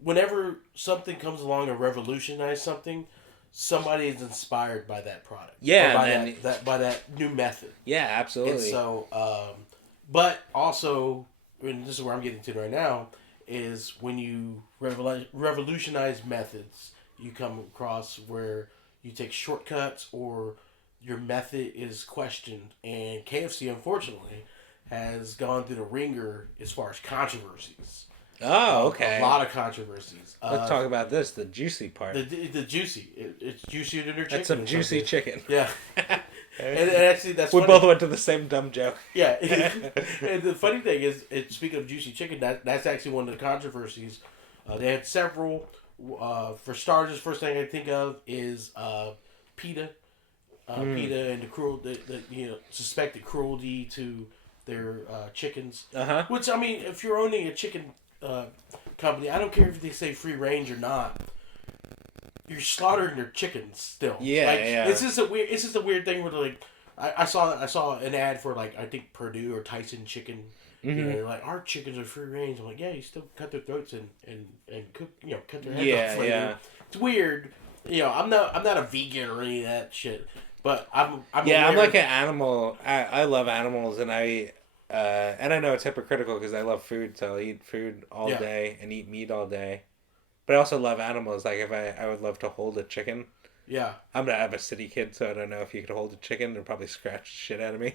whenever something comes along and revolutionizes something, somebody is inspired by that product. Yeah, or by that new method. Yeah, absolutely. And so, but also, and this is where I'm getting to right now, is when you revolutionize methods, you come across where you take shortcuts or your method is questioned. And KFC, unfortunately, has gone through the ringer as far as controversies. Oh, okay. A lot of controversies. Let's talk about this, the juicy part. The juicy. It's juicier than their chicken. That's some juicy chicken. Yeah. And actually, that's we funny. both went to the same dumb joke. Yeah. And the funny thing is, speaking of juicy chicken, that's actually one of the controversies. They had several. For starters, first thing I think of is PETA. PETA and the suspected cruelty to their chickens. Uh-huh. Which, I mean, if you're owning a chicken company, I don't care if they say free range or not. You're slaughtering their chickens still. Yeah, yeah. It's just a weird thing where like I saw an ad for like I think Purdue or Tyson chicken. Mm-hmm. They're like, our chickens are free range. I'm like, yeah, you still cut their throats and cook, cut their heads off later. Yeah. It's weird. I'm not a vegan or any of that shit. But I'm like an animal. I love animals, and I know it's hypocritical because I love food, so I'll eat food all day and eat meat all day. But I also love animals. Like if I would love to hold a chicken. Yeah. I'm a city kid, so I don't know if you could hold a chicken. They'd probably scratch the shit out of me.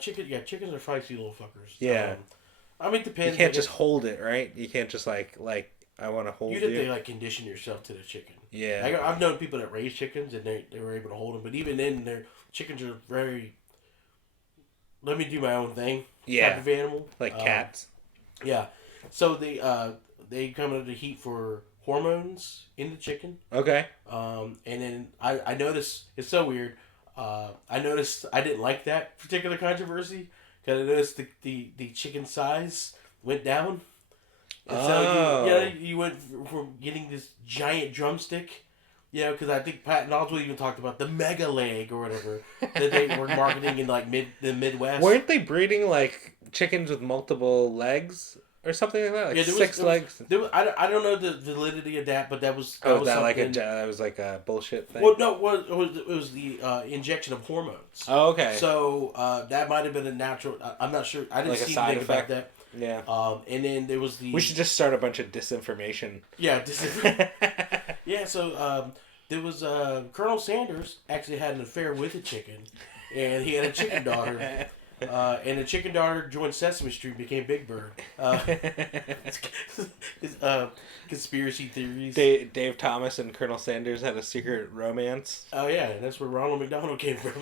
Chickens are feisty little fuckers. Yeah. I mean, it depends. You can't just hold it, right? You can't just like I want to hold you. You have to like condition yourself to the chicken. Yeah. I've known people that raise chickens and they were able to hold them, but even then, their chickens are very. Let me do my own thing. Yeah. Type of animal. Like cats. Yeah. So they come into the heat for hormones in the chicken. Okay. And then I noticed, it's so weird. I noticed I didn't like that particular controversy because I noticed the chicken size went down. And so you went from getting this giant drumstick, because I think Pat and Oswald even talked about the mega leg or whatever that they were marketing in like the Midwest. Weren't they breeding like chickens with multiple legs or something like that? Like six legs. I don't know the validity of that, but that was that was like a bullshit thing. Well, no, it was the injection of hormones. Oh, okay. So that might have been a natural. I'm not sure. I didn't like see a side anything effect. about that. Yeah. And then there was the. We should just start a bunch of disinformation. Yeah, yeah. So there was Colonel Sanders actually had an affair with a chicken, and he had a chicken daughter. And the chicken daughter joined Sesame Street and became Big Bird. Conspiracy theories. Dave Thomas and Colonel Sanders had a secret romance. Oh yeah, and that's where Ronald McDonald came from.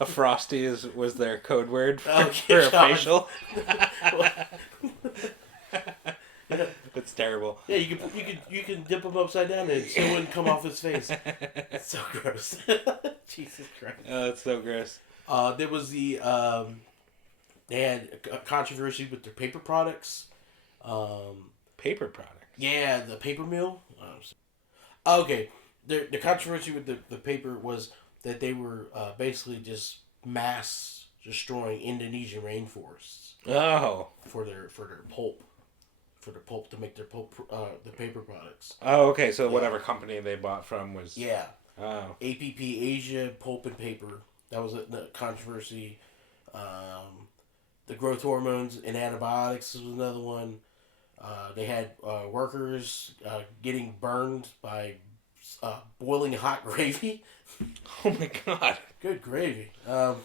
A Frosty was their code word for a facial. It's terrible. Yeah, you can dip him upside down and it still wouldn't come off his face. It's so gross. Jesus Christ. Oh, it's so gross. There was they had a controversy with their paper products. Paper products? Yeah, the paper mill. Okay, the controversy with the paper was that they were basically just mass destroying Indonesian rainforests. Oh. For their pulp. For the pulp to make their the paper products. Oh, okay. So whatever company they bought from was. Yeah. Oh. APP Asia Pulp and Paper. That was the controversy. The growth hormones and antibiotics was another one. They had workers getting burned by boiling hot gravy. Oh my god. Good gravy. And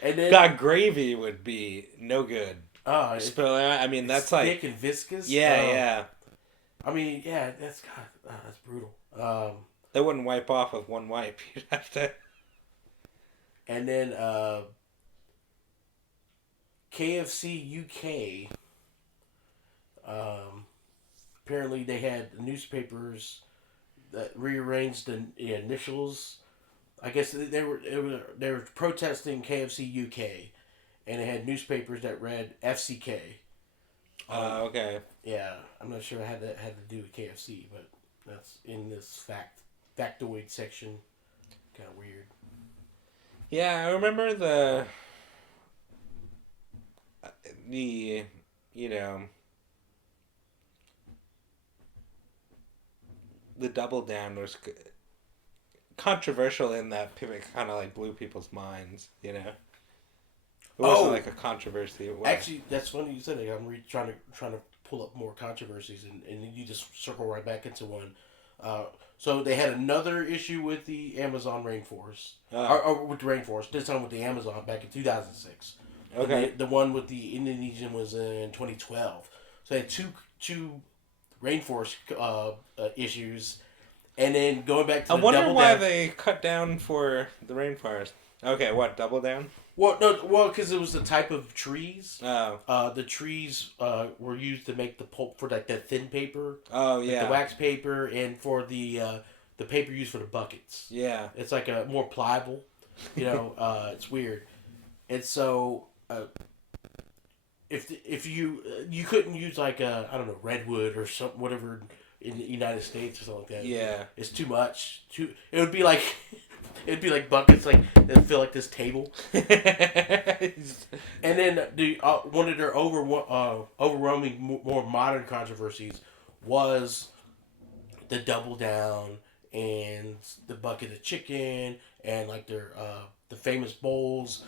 then God, gravy would be no good. I mean, that's like thick and viscous. yeah. I mean, yeah, that's brutal. They wouldn't wipe off with one wipe. You'd have to. And then KFC UK. Apparently, they had newspapers that rearranged the initials. I guess they were protesting KFC UK, and it had newspapers that read FCK. Okay. Yeah, I'm not sure how that had to do with KFC, but that's in this factoid section. Kind of weird. Yeah, I remember the the double down was controversial in that it kind of like blew people's minds. It wasn't like a controversy. Actually, that's funny you said that. I'm trying to pull up more controversies, and you just circle right back into one. So they had another issue with the Amazon rainforest, or with the rainforest. This time with the Amazon back in 2006. Okay. The one with the Indonesian was in 2012. So they had two rainforest issues, and then going back to I wonder why they cut down for the rainforest. Okay, what, double down? Well, because it was the type of trees. Oh. The trees were used to make the pulp for like that thin paper. Oh yeah. The wax paper, and for the paper used for the buckets. Yeah. It's like a more pliable. It's weird, and so if you couldn't use like I don't know, redwood or something, whatever in the United States or something like that. Yeah. It's too much. It would be like. It'd be like buckets that feel like this table. And then one of their overwhelming, more modern controversies was the double down and the bucket of chicken and like their the famous bowls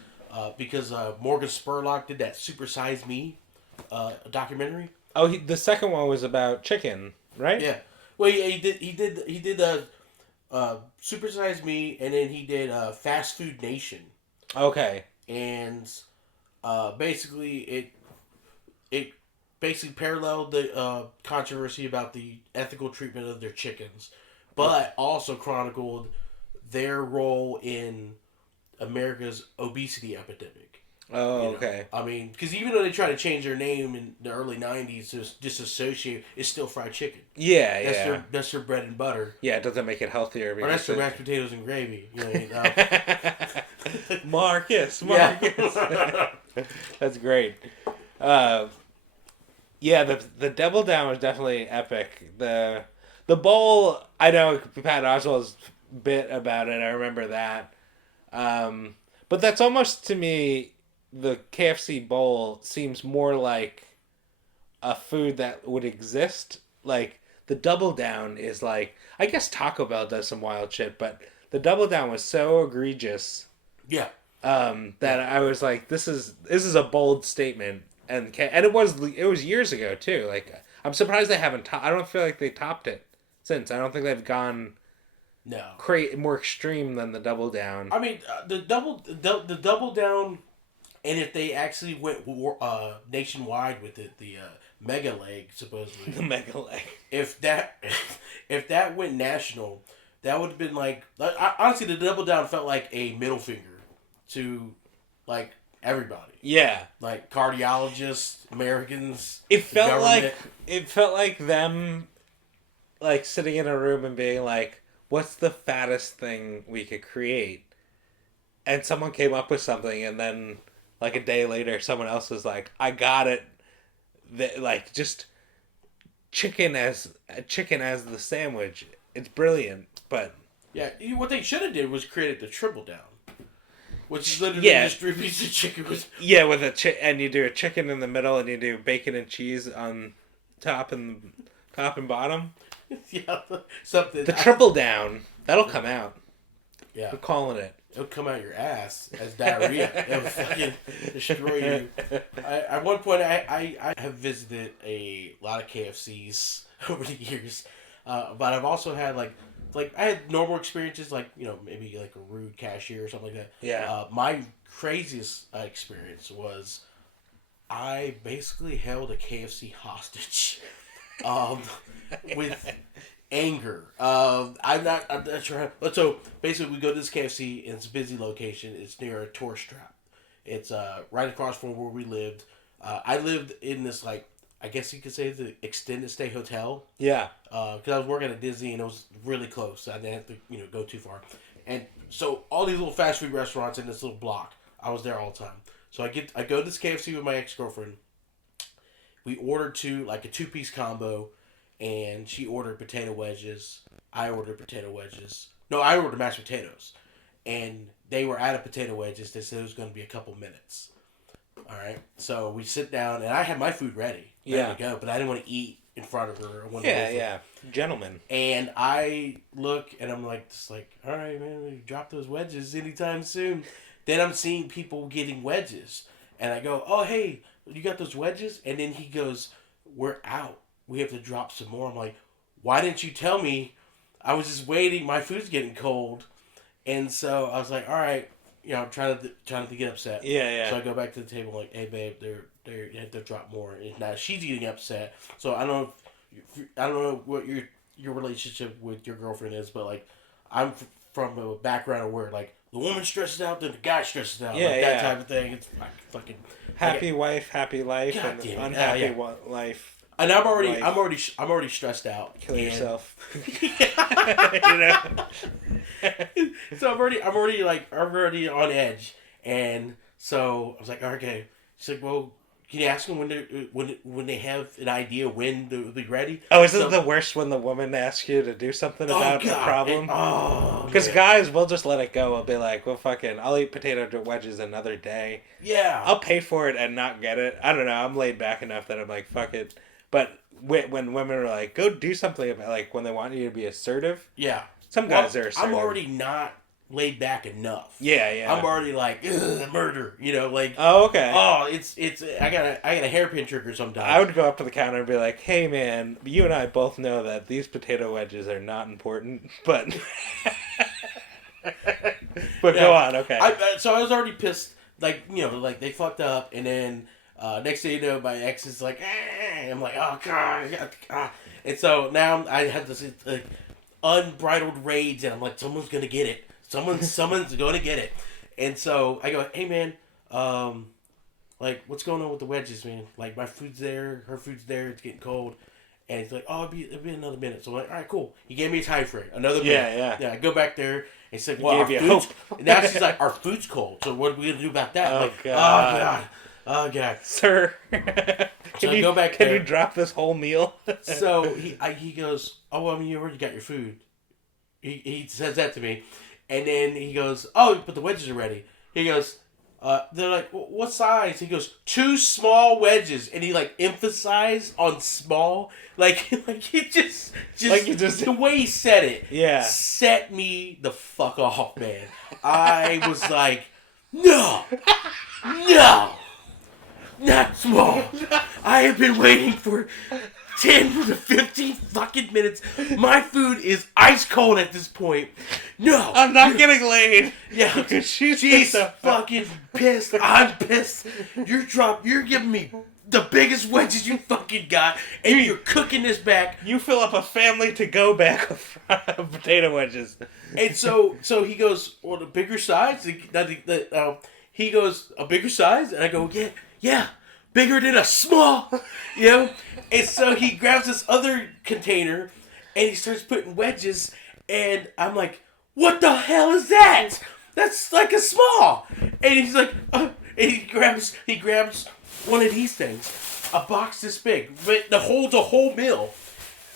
because Morgan Spurlock did that Super Size Me documentary. Oh, the second one was about chicken, right? Yeah. Well, he did Super Size Me, and then he did Fast Food Nation. Okay. And basically it basically paralleled the controversy about the ethical treatment of their chickens, but also chronicled their role in America's obesity epidemic. Oh, okay. I mean, because even though they tried to change their name in the early 90s to disassociate, it's still fried chicken. Yeah, That's their bread and butter. Yeah, it doesn't make it healthier. Or that's their mashed potatoes and gravy. Marcus. Yeah. That's great. Yeah, the double down was definitely epic. The bowl, I know Pat Oswald's bit about it. I remember that. But that's almost, to me, the KFC bowl seems more like a food that would exist. Like, the double down is like, I guess Taco Bell does some wild shit, but the double down was so egregious. Yeah. That I was like, this is a bold statement, and it was years ago too. Like, I'm surprised they haven't. I don't feel like they topped it since. I don't think they've gone more extreme than the double down. I mean, the double down, and if they actually went nationwide with it, the mega leg supposedly. The mega leg. If that went national, that would have been like honestly, the double down felt like a middle finger to like everybody. Yeah. Like cardiologists, Americans. It felt like them like sitting in a room and being like, what's the fattest thing we could create? And someone came up with something, and then like a day later someone else was like, I got it. Like just chicken as the sandwich. It's brilliant, but yeah, what they should have did was created the triple down. Which is literally just 3 pieces of chicken with... Yeah, with and you do a chicken in the middle, and you do bacon and cheese on top and bottom. Yeah, something. The triple down, that'll come out. Yeah. We're calling it. It'll come out your ass as diarrhea. It'll fucking destroy you. At one point, I have visited a lot of KFCs over the years. But I've also had like I had normal experiences, like maybe like a rude cashier or something like that. Yeah. My craziest experience was I basically held a KFC hostage, with anger. I'm not sure. So basically, we go to this KFC, and it's a busy location. It's near a tourist trap. It's right across from where we lived. I lived in this, like, I guess you could say, the extended stay hotel. Yeah. Because I was working at Disney, and it was really close. So I didn't have to go too far. And so all these little fast food restaurants in this little block, I was there all the time. So I go to this KFC with my ex-girlfriend. We ordered a 2-piece combo, and she ordered potato wedges. I ordered potato wedges. No, I ordered mashed potatoes. And they were out of potato wedges. They said it was going to be a couple minutes. All right. So we sit down, and I had my food ready to go, but I didn't want to eat in front of her. Yeah. Gentlemen. And I look, and I'm like, all right, man, we drop those wedges anytime soon. Then I'm seeing people getting wedges. And I go, oh, hey, you got those wedges? And then he goes, we're out. We have to drop some more. I'm like, why didn't you tell me? I was just waiting. My food's getting cold. And so I was like, all right, I'm trying to get upset. Yeah. So I go back to the table like, hey, babe, they have to drop more. And now she's getting upset. So I don't know what your relationship with your girlfriend is, but like I'm from a background of where like the woman stresses out, then the guy stresses out, that type of thing. It's fucking happy wife, happy life, and unhappy life. And I'm already stressed out. Kill yourself. So I'm already on edge, and so I was like, okay. She's like, well, can you ask them when they have an idea when they'll be ready? Oh, isn't it the worst when the woman asks you to do something about the problem? Because guys will just let it go. I'll be like, well, fucking, I'll eat potato wedges another day. Yeah. I'll pay for it and not get it. I don't know. I'm laid back enough that I'm like, fuck it. But when women are like, go do something about, like, when they want you to be assertive. Yeah. Some guys are assertive. I'm already not laid back enough. Yeah. I'm already like, murder, like. Oh, okay. Oh, it's I got a hairpin trigger sometimes. I would go up to the counter and be like, hey man, you and I both know that these potato wedges are not important, but go on, okay. So I was already pissed, like they fucked up, and then next thing you know, my ex is like, I'm like, oh god, and so now I have this unbridled rage, and I'm like, someone's gonna get it. Someone's going to get it. And so I go, hey, man, like, what's going on with the wedges, man? Like, my food's there, her food's there, it's getting cold. And he's like, oh, it'll be another minute. So I'm like, all right, cool. He gave me a time frame, another minute. Yeah, I go back there, and he said, well, our food's... And now she's like, our food's cold, so what are we going to do about that? Oh, like, God. Oh, God. Sir, can you drop this whole meal? So he goes, oh, well, I mean, you already got your food. He says that to me. And then he goes, oh, but the wedges are ready. He goes, they're like, what size? He goes, 2 small wedges. And he, like, emphasized on small. Like he just the way he said it set me the fuck off, man. I was like, no, not small. I have been waiting for 10 to 15 fucking minutes. My food is ice cold at this point. No. I'm not getting laid. Yeah. She's fucking pissed. I'm pissed. You're giving me the biggest wedges you fucking got, and you're cooking this back. You fill up a family to-go bag of potato wedges. And so he goes, well, the bigger size? He goes, a bigger size? And I go, yeah. Bigger than a small, And so he grabs this other container, and he starts putting wedges, and I'm like, what the hell is that? That's like a small. And he's like, and he grabs one of these things, a box this big, but that holds a whole meal,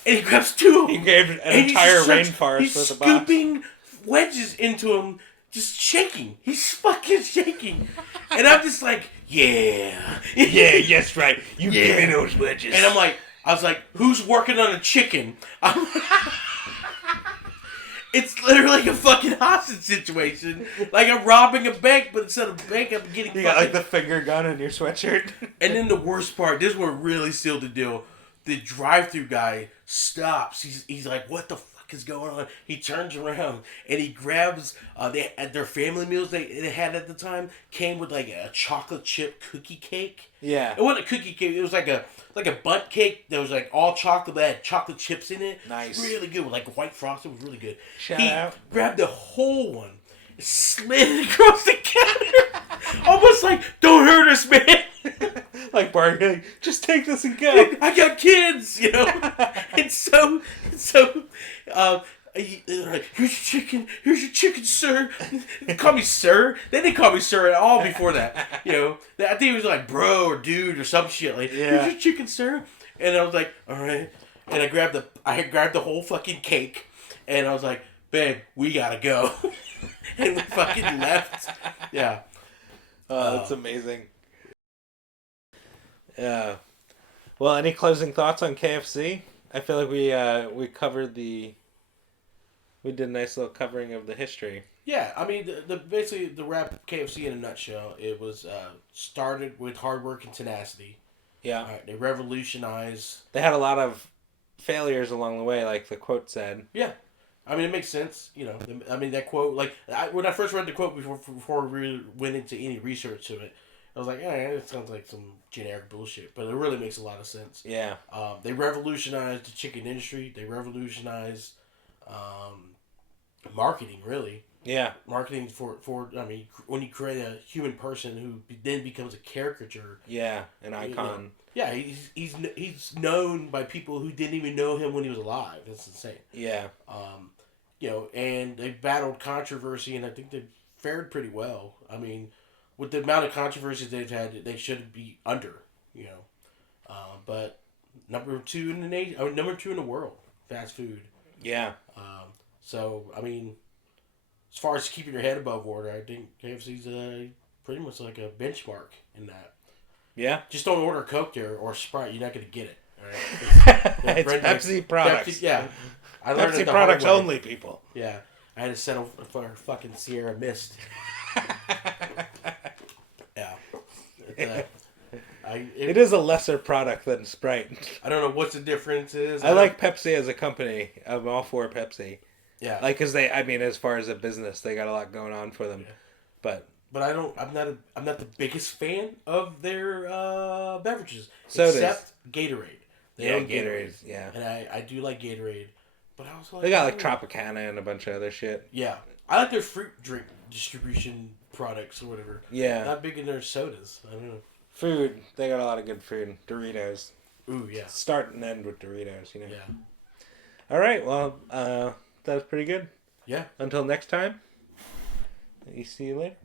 and he grabs 2 of them. He gave an entire rainforest with a box. He's scooping wedges into him, just shaking. He's fucking shaking. And I'm just like, yeah, yes, right. You give me those wedges. And I was like, who's working on a chicken? It's literally like a fucking hostage situation. Like I'm robbing a bank, but instead of a bank, I'm getting got like the finger gun in your sweatshirt. And then the worst part, this is what really sealed the deal. the drive-through guy stops. He's like, "What the fuck is going on?" He turns around and he grabs. Their family meals they had at the time came with like a chocolate chip cookie cake. Yeah. It wasn't a cookie cake. It was like a bundt cake that was like all chocolate that had chocolate chips in it. Nice. Really good with like white frosting. It was really good. Shout out. Grabbed the whole one, slid it across the counter, almost like, "Don't hurt us, man." Like Barney, just take this and go. I got kids, you know. And so, like, here's your chicken, sir. They call me sir. They didn't call me sir at all before that. You know, I think it was like bro or dude or some shit. Like, here's your chicken, sir. And I was like, all right. And I grabbed the whole fucking cake, and I was like, babe, we gotta go. And we fucking left. Yeah. That's amazing. Yeah. Well, any closing thoughts on KFC? I feel like we covered we did a nice little covering of the history. Yeah, I mean, basically the wrap KFC in a nutshell. It was started with hard work and tenacity. Yeah. They revolutionized. They had a lot of failures along the way, like the quote said. Yeah. I mean, it makes sense, you know. I mean, that quote, like, when I first read the quote before we went into any research to it, I was like, it sounds like some generic bullshit, but it really makes a lot of sense. Yeah. They revolutionized the chicken industry. They revolutionized marketing, really. Yeah. Marketing for I mean, when you create a human person who then becomes a caricature. Yeah, an icon. Yeah, he's known by people who didn't even know him when he was alive. That's insane. Yeah. You know, and they battled controversy, and I think they fared pretty well. I mean, with the amount of controversies they've had, they should be under. You know, but number two in the world, fast food. Yeah. So I mean, as far as keeping your head above water, I think KFC's pretty much like a benchmark in that. Yeah. Just don't order Coke there or Sprite. You're not going to get it. All right? It's Pepsi products. Pepsi, yeah. I learned Pepsi products only, people. Yeah. I had to settle for fucking Sierra Mist. Yeah. It is a lesser product than Sprite. I don't know what the difference is. I like Pepsi as a company. I'm all for Pepsi. Yeah. Like, because as far as a business, they got a lot going on for them. Yeah. But I'm not the biggest fan of their beverages. Sodas. Except Gatorade. They own Gatorade. Yeah. And I do like Gatorade. But I also like... They got like Tropicana and a bunch of other shit. Yeah. I like their fruit drink distribution products or whatever. Yeah. Not big in their sodas. I don't know. Food. They got a lot of good food. Doritos. Ooh, yeah. Start and end with Doritos, you know? Yeah. All right. Well, that was pretty good. Yeah. Until next time. See you later.